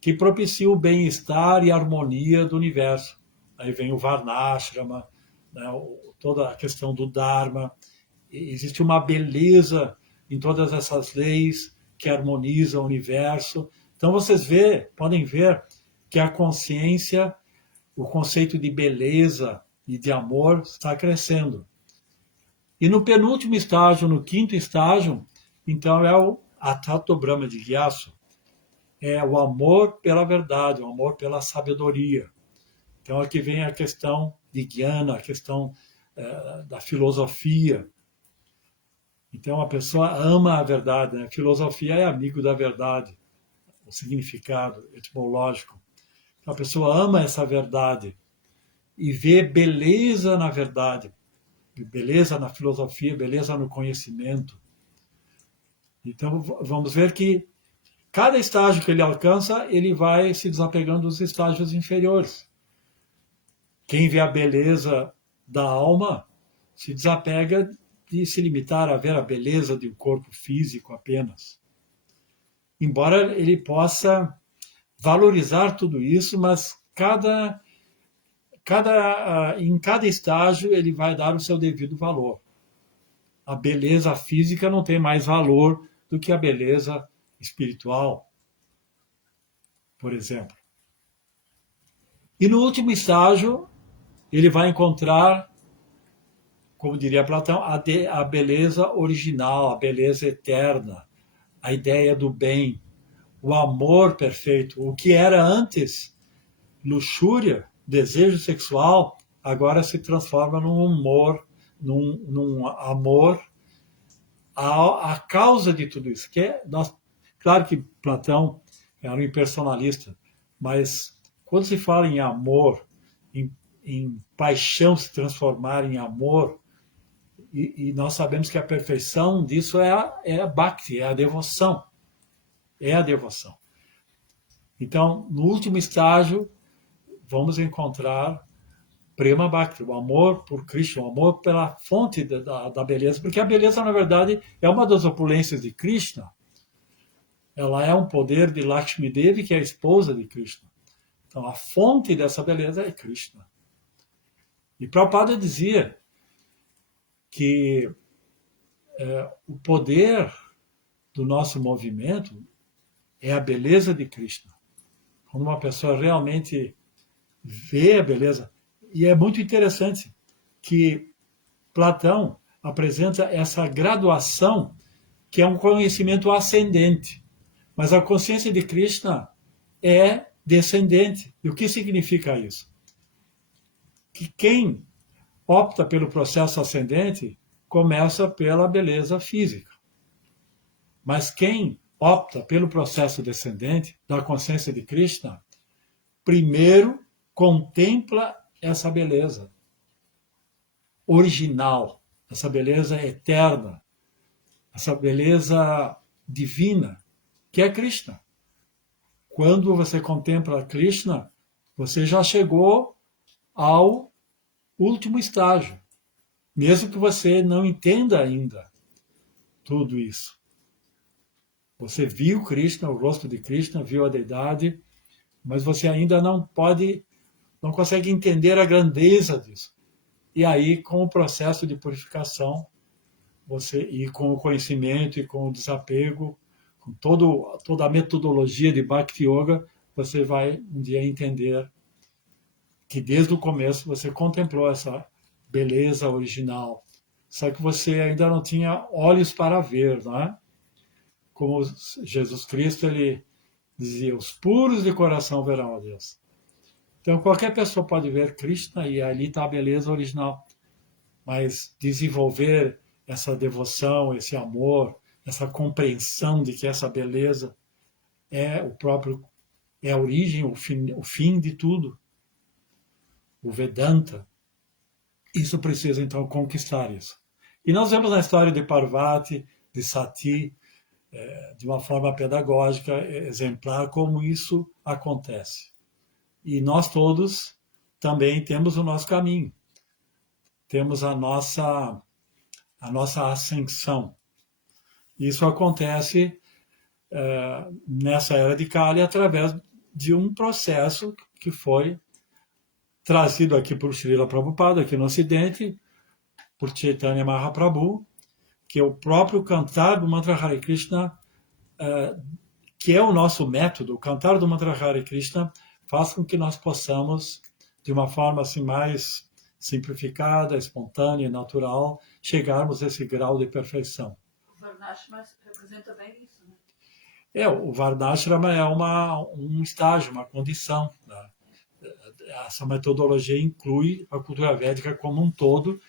que propiciam o bem-estar e a harmonia do universo. Aí vem o Varnashrama, né, toda a questão do Dharma. Existe uma beleza em todas essas leis que harmonizam o universo. Então vocês podem ver que a consciência, o conceito de beleza e de amor está crescendo. E no penúltimo estágio, no quinto estágio, então é o Atato Brahma Jigyasu, é o amor pela verdade, o amor pela sabedoria. Então aqui vem a questão de Jnana, a questão da filosofia. Então a pessoa ama a verdade, né? A filosofia é amigo da verdade, o significado etimológico. Então a pessoa ama essa verdade e vê beleza na verdade, beleza na filosofia, beleza no conhecimento. Então vamos ver que cada estágio que ele alcança, ele vai se desapegando dos estágios inferiores. Quem vê a beleza da alma se desapega de se limitar a ver a beleza de um corpo físico apenas. Embora ele possa valorizar tudo isso, mas em cada estágio ele vai dar o seu devido valor. A beleza física não tem mais valor do que a beleza espiritual, por exemplo. E no último estágio, ele vai encontrar, como diria Platão, a beleza original, a beleza eterna, a ideia do bem, o amor perfeito. O que era antes luxúria, desejo sexual, agora se transforma num amor à causa de tudo isso. Claro que Platão era um impersonalista, mas quando se fala em amor, em paixão se transformar em amor, e nós sabemos que a perfeição disso é a bhakti, é a devoção. É a devoção. Então, no último estágio, vamos encontrar Prema Bhakti, o amor por Krishna, o amor pela fonte da beleza, porque a beleza, na verdade, é uma das opulências de Krishna. Ela é um poder de Lakshmi Devi, que é a esposa de Krishna. Então, a fonte dessa beleza é Krishna. E Prabhupada dizia que o poder do nosso movimento é a beleza de Krishna. Quando uma pessoa realmente vê a beleza. E é muito interessante que Platão apresenta essa graduação, que é um conhecimento ascendente. Mas a consciência de Krishna é descendente. E o que significa isso? Que quem opta pelo processo ascendente começa pela beleza física. Mas quem opta pelo processo descendente da consciência de Krishna, primeiro contempla essa beleza original, essa beleza eterna, essa beleza divina, que é Krishna. Quando você contempla Krishna, você já chegou ao último estágio, mesmo que você não entenda ainda tudo isso. Você viu Krishna, o rosto de Krishna, viu a deidade, mas você ainda não consegue entender a grandeza disso. E aí, com o processo de purificação, e com o conhecimento e com o desapego, com toda a metodologia de Bhakti Yoga, você vai um dia entender que desde o começo você contemplou essa beleza original. Só que você ainda não tinha olhos para ver, não é? Como Jesus Cristo, ele dizia, os puros de coração verão a Deus. Então, qualquer pessoa pode ver Krishna e ali está a beleza original. Mas desenvolver essa devoção, esse amor, essa compreensão de que essa beleza é a origem, o fim de tudo. O Vedanta. Isso precisa, então, conquistar isso. E nós vemos na história de Parvati, de Sati, de uma forma pedagógica, exemplar, como isso acontece. E nós todos também temos o nosso caminho. Temos a nossa ascensão. Isso acontece nessa era de Kali através de um processo que foi trazido aqui por Srila Prabhupada, aqui no Ocidente, por Chaitanya Mahaprabhu, que é o próprio cantar do mantra Hare Krishna, que é o nosso método. O cantar do mantra Hare Krishna faz com que nós possamos, de uma forma assim mais simplificada, espontânea e natural, chegarmos a esse grau de perfeição. O Varnashram representa bem isso, né? O Varnashrama é um estágio, uma condição, né? Essa metodologia inclui a cultura védica como um todo,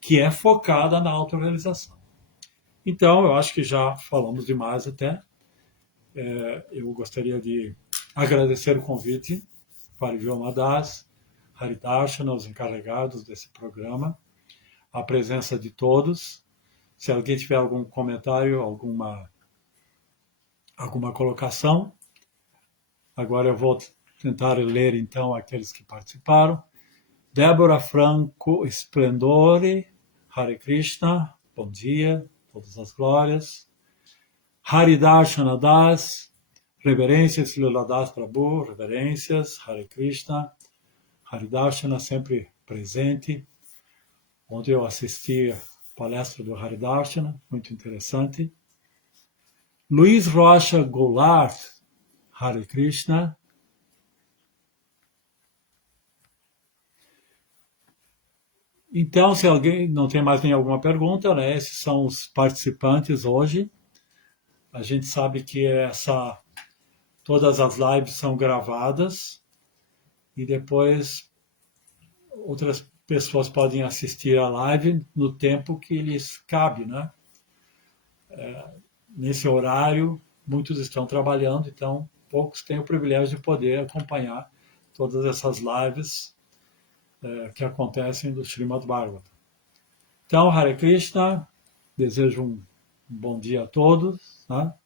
que é focada na autorrealização. Então, eu acho que já falamos demais até. Eu gostaria de agradecer o convite para Vilma Das, Haridarshana, os encarregados desse programa, a presença de todos. Se alguém tiver algum comentário, alguma colocação, agora eu vou tentar ler então aqueles que participaram. Débora Franco Splendore, Hare Krishna, bom dia, todas as glórias. Haridarshana Das, reverências, Lila Das Prabhu, reverências, Hare Krishna. Haridarshana sempre presente. Ontem eu assisti a palestra do Haridarshana, muito interessante. Luiz Rocha Goulart, Hare Krishna. Então, se alguém não tem mais nenhuma pergunta, né, esses são os participantes hoje. A gente sabe que todas as lives são gravadas e depois outras pessoas podem assistir a live no tempo que lhes cabe, né? Nesse horário, muitos estão trabalhando, então poucos têm o privilégio de poder acompanhar todas essas lives que acontecem do Srimad Bhagavatam. Então, Hare Krishna, desejo um bom dia a todos. Tá?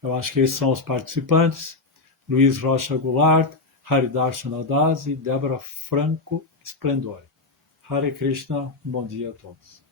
Eu acho que esses são os participantes. Luiz Rocha Goulart, Haridarshana Das e Débora Franco Splendore. Hare Krishna, um bom dia a todos.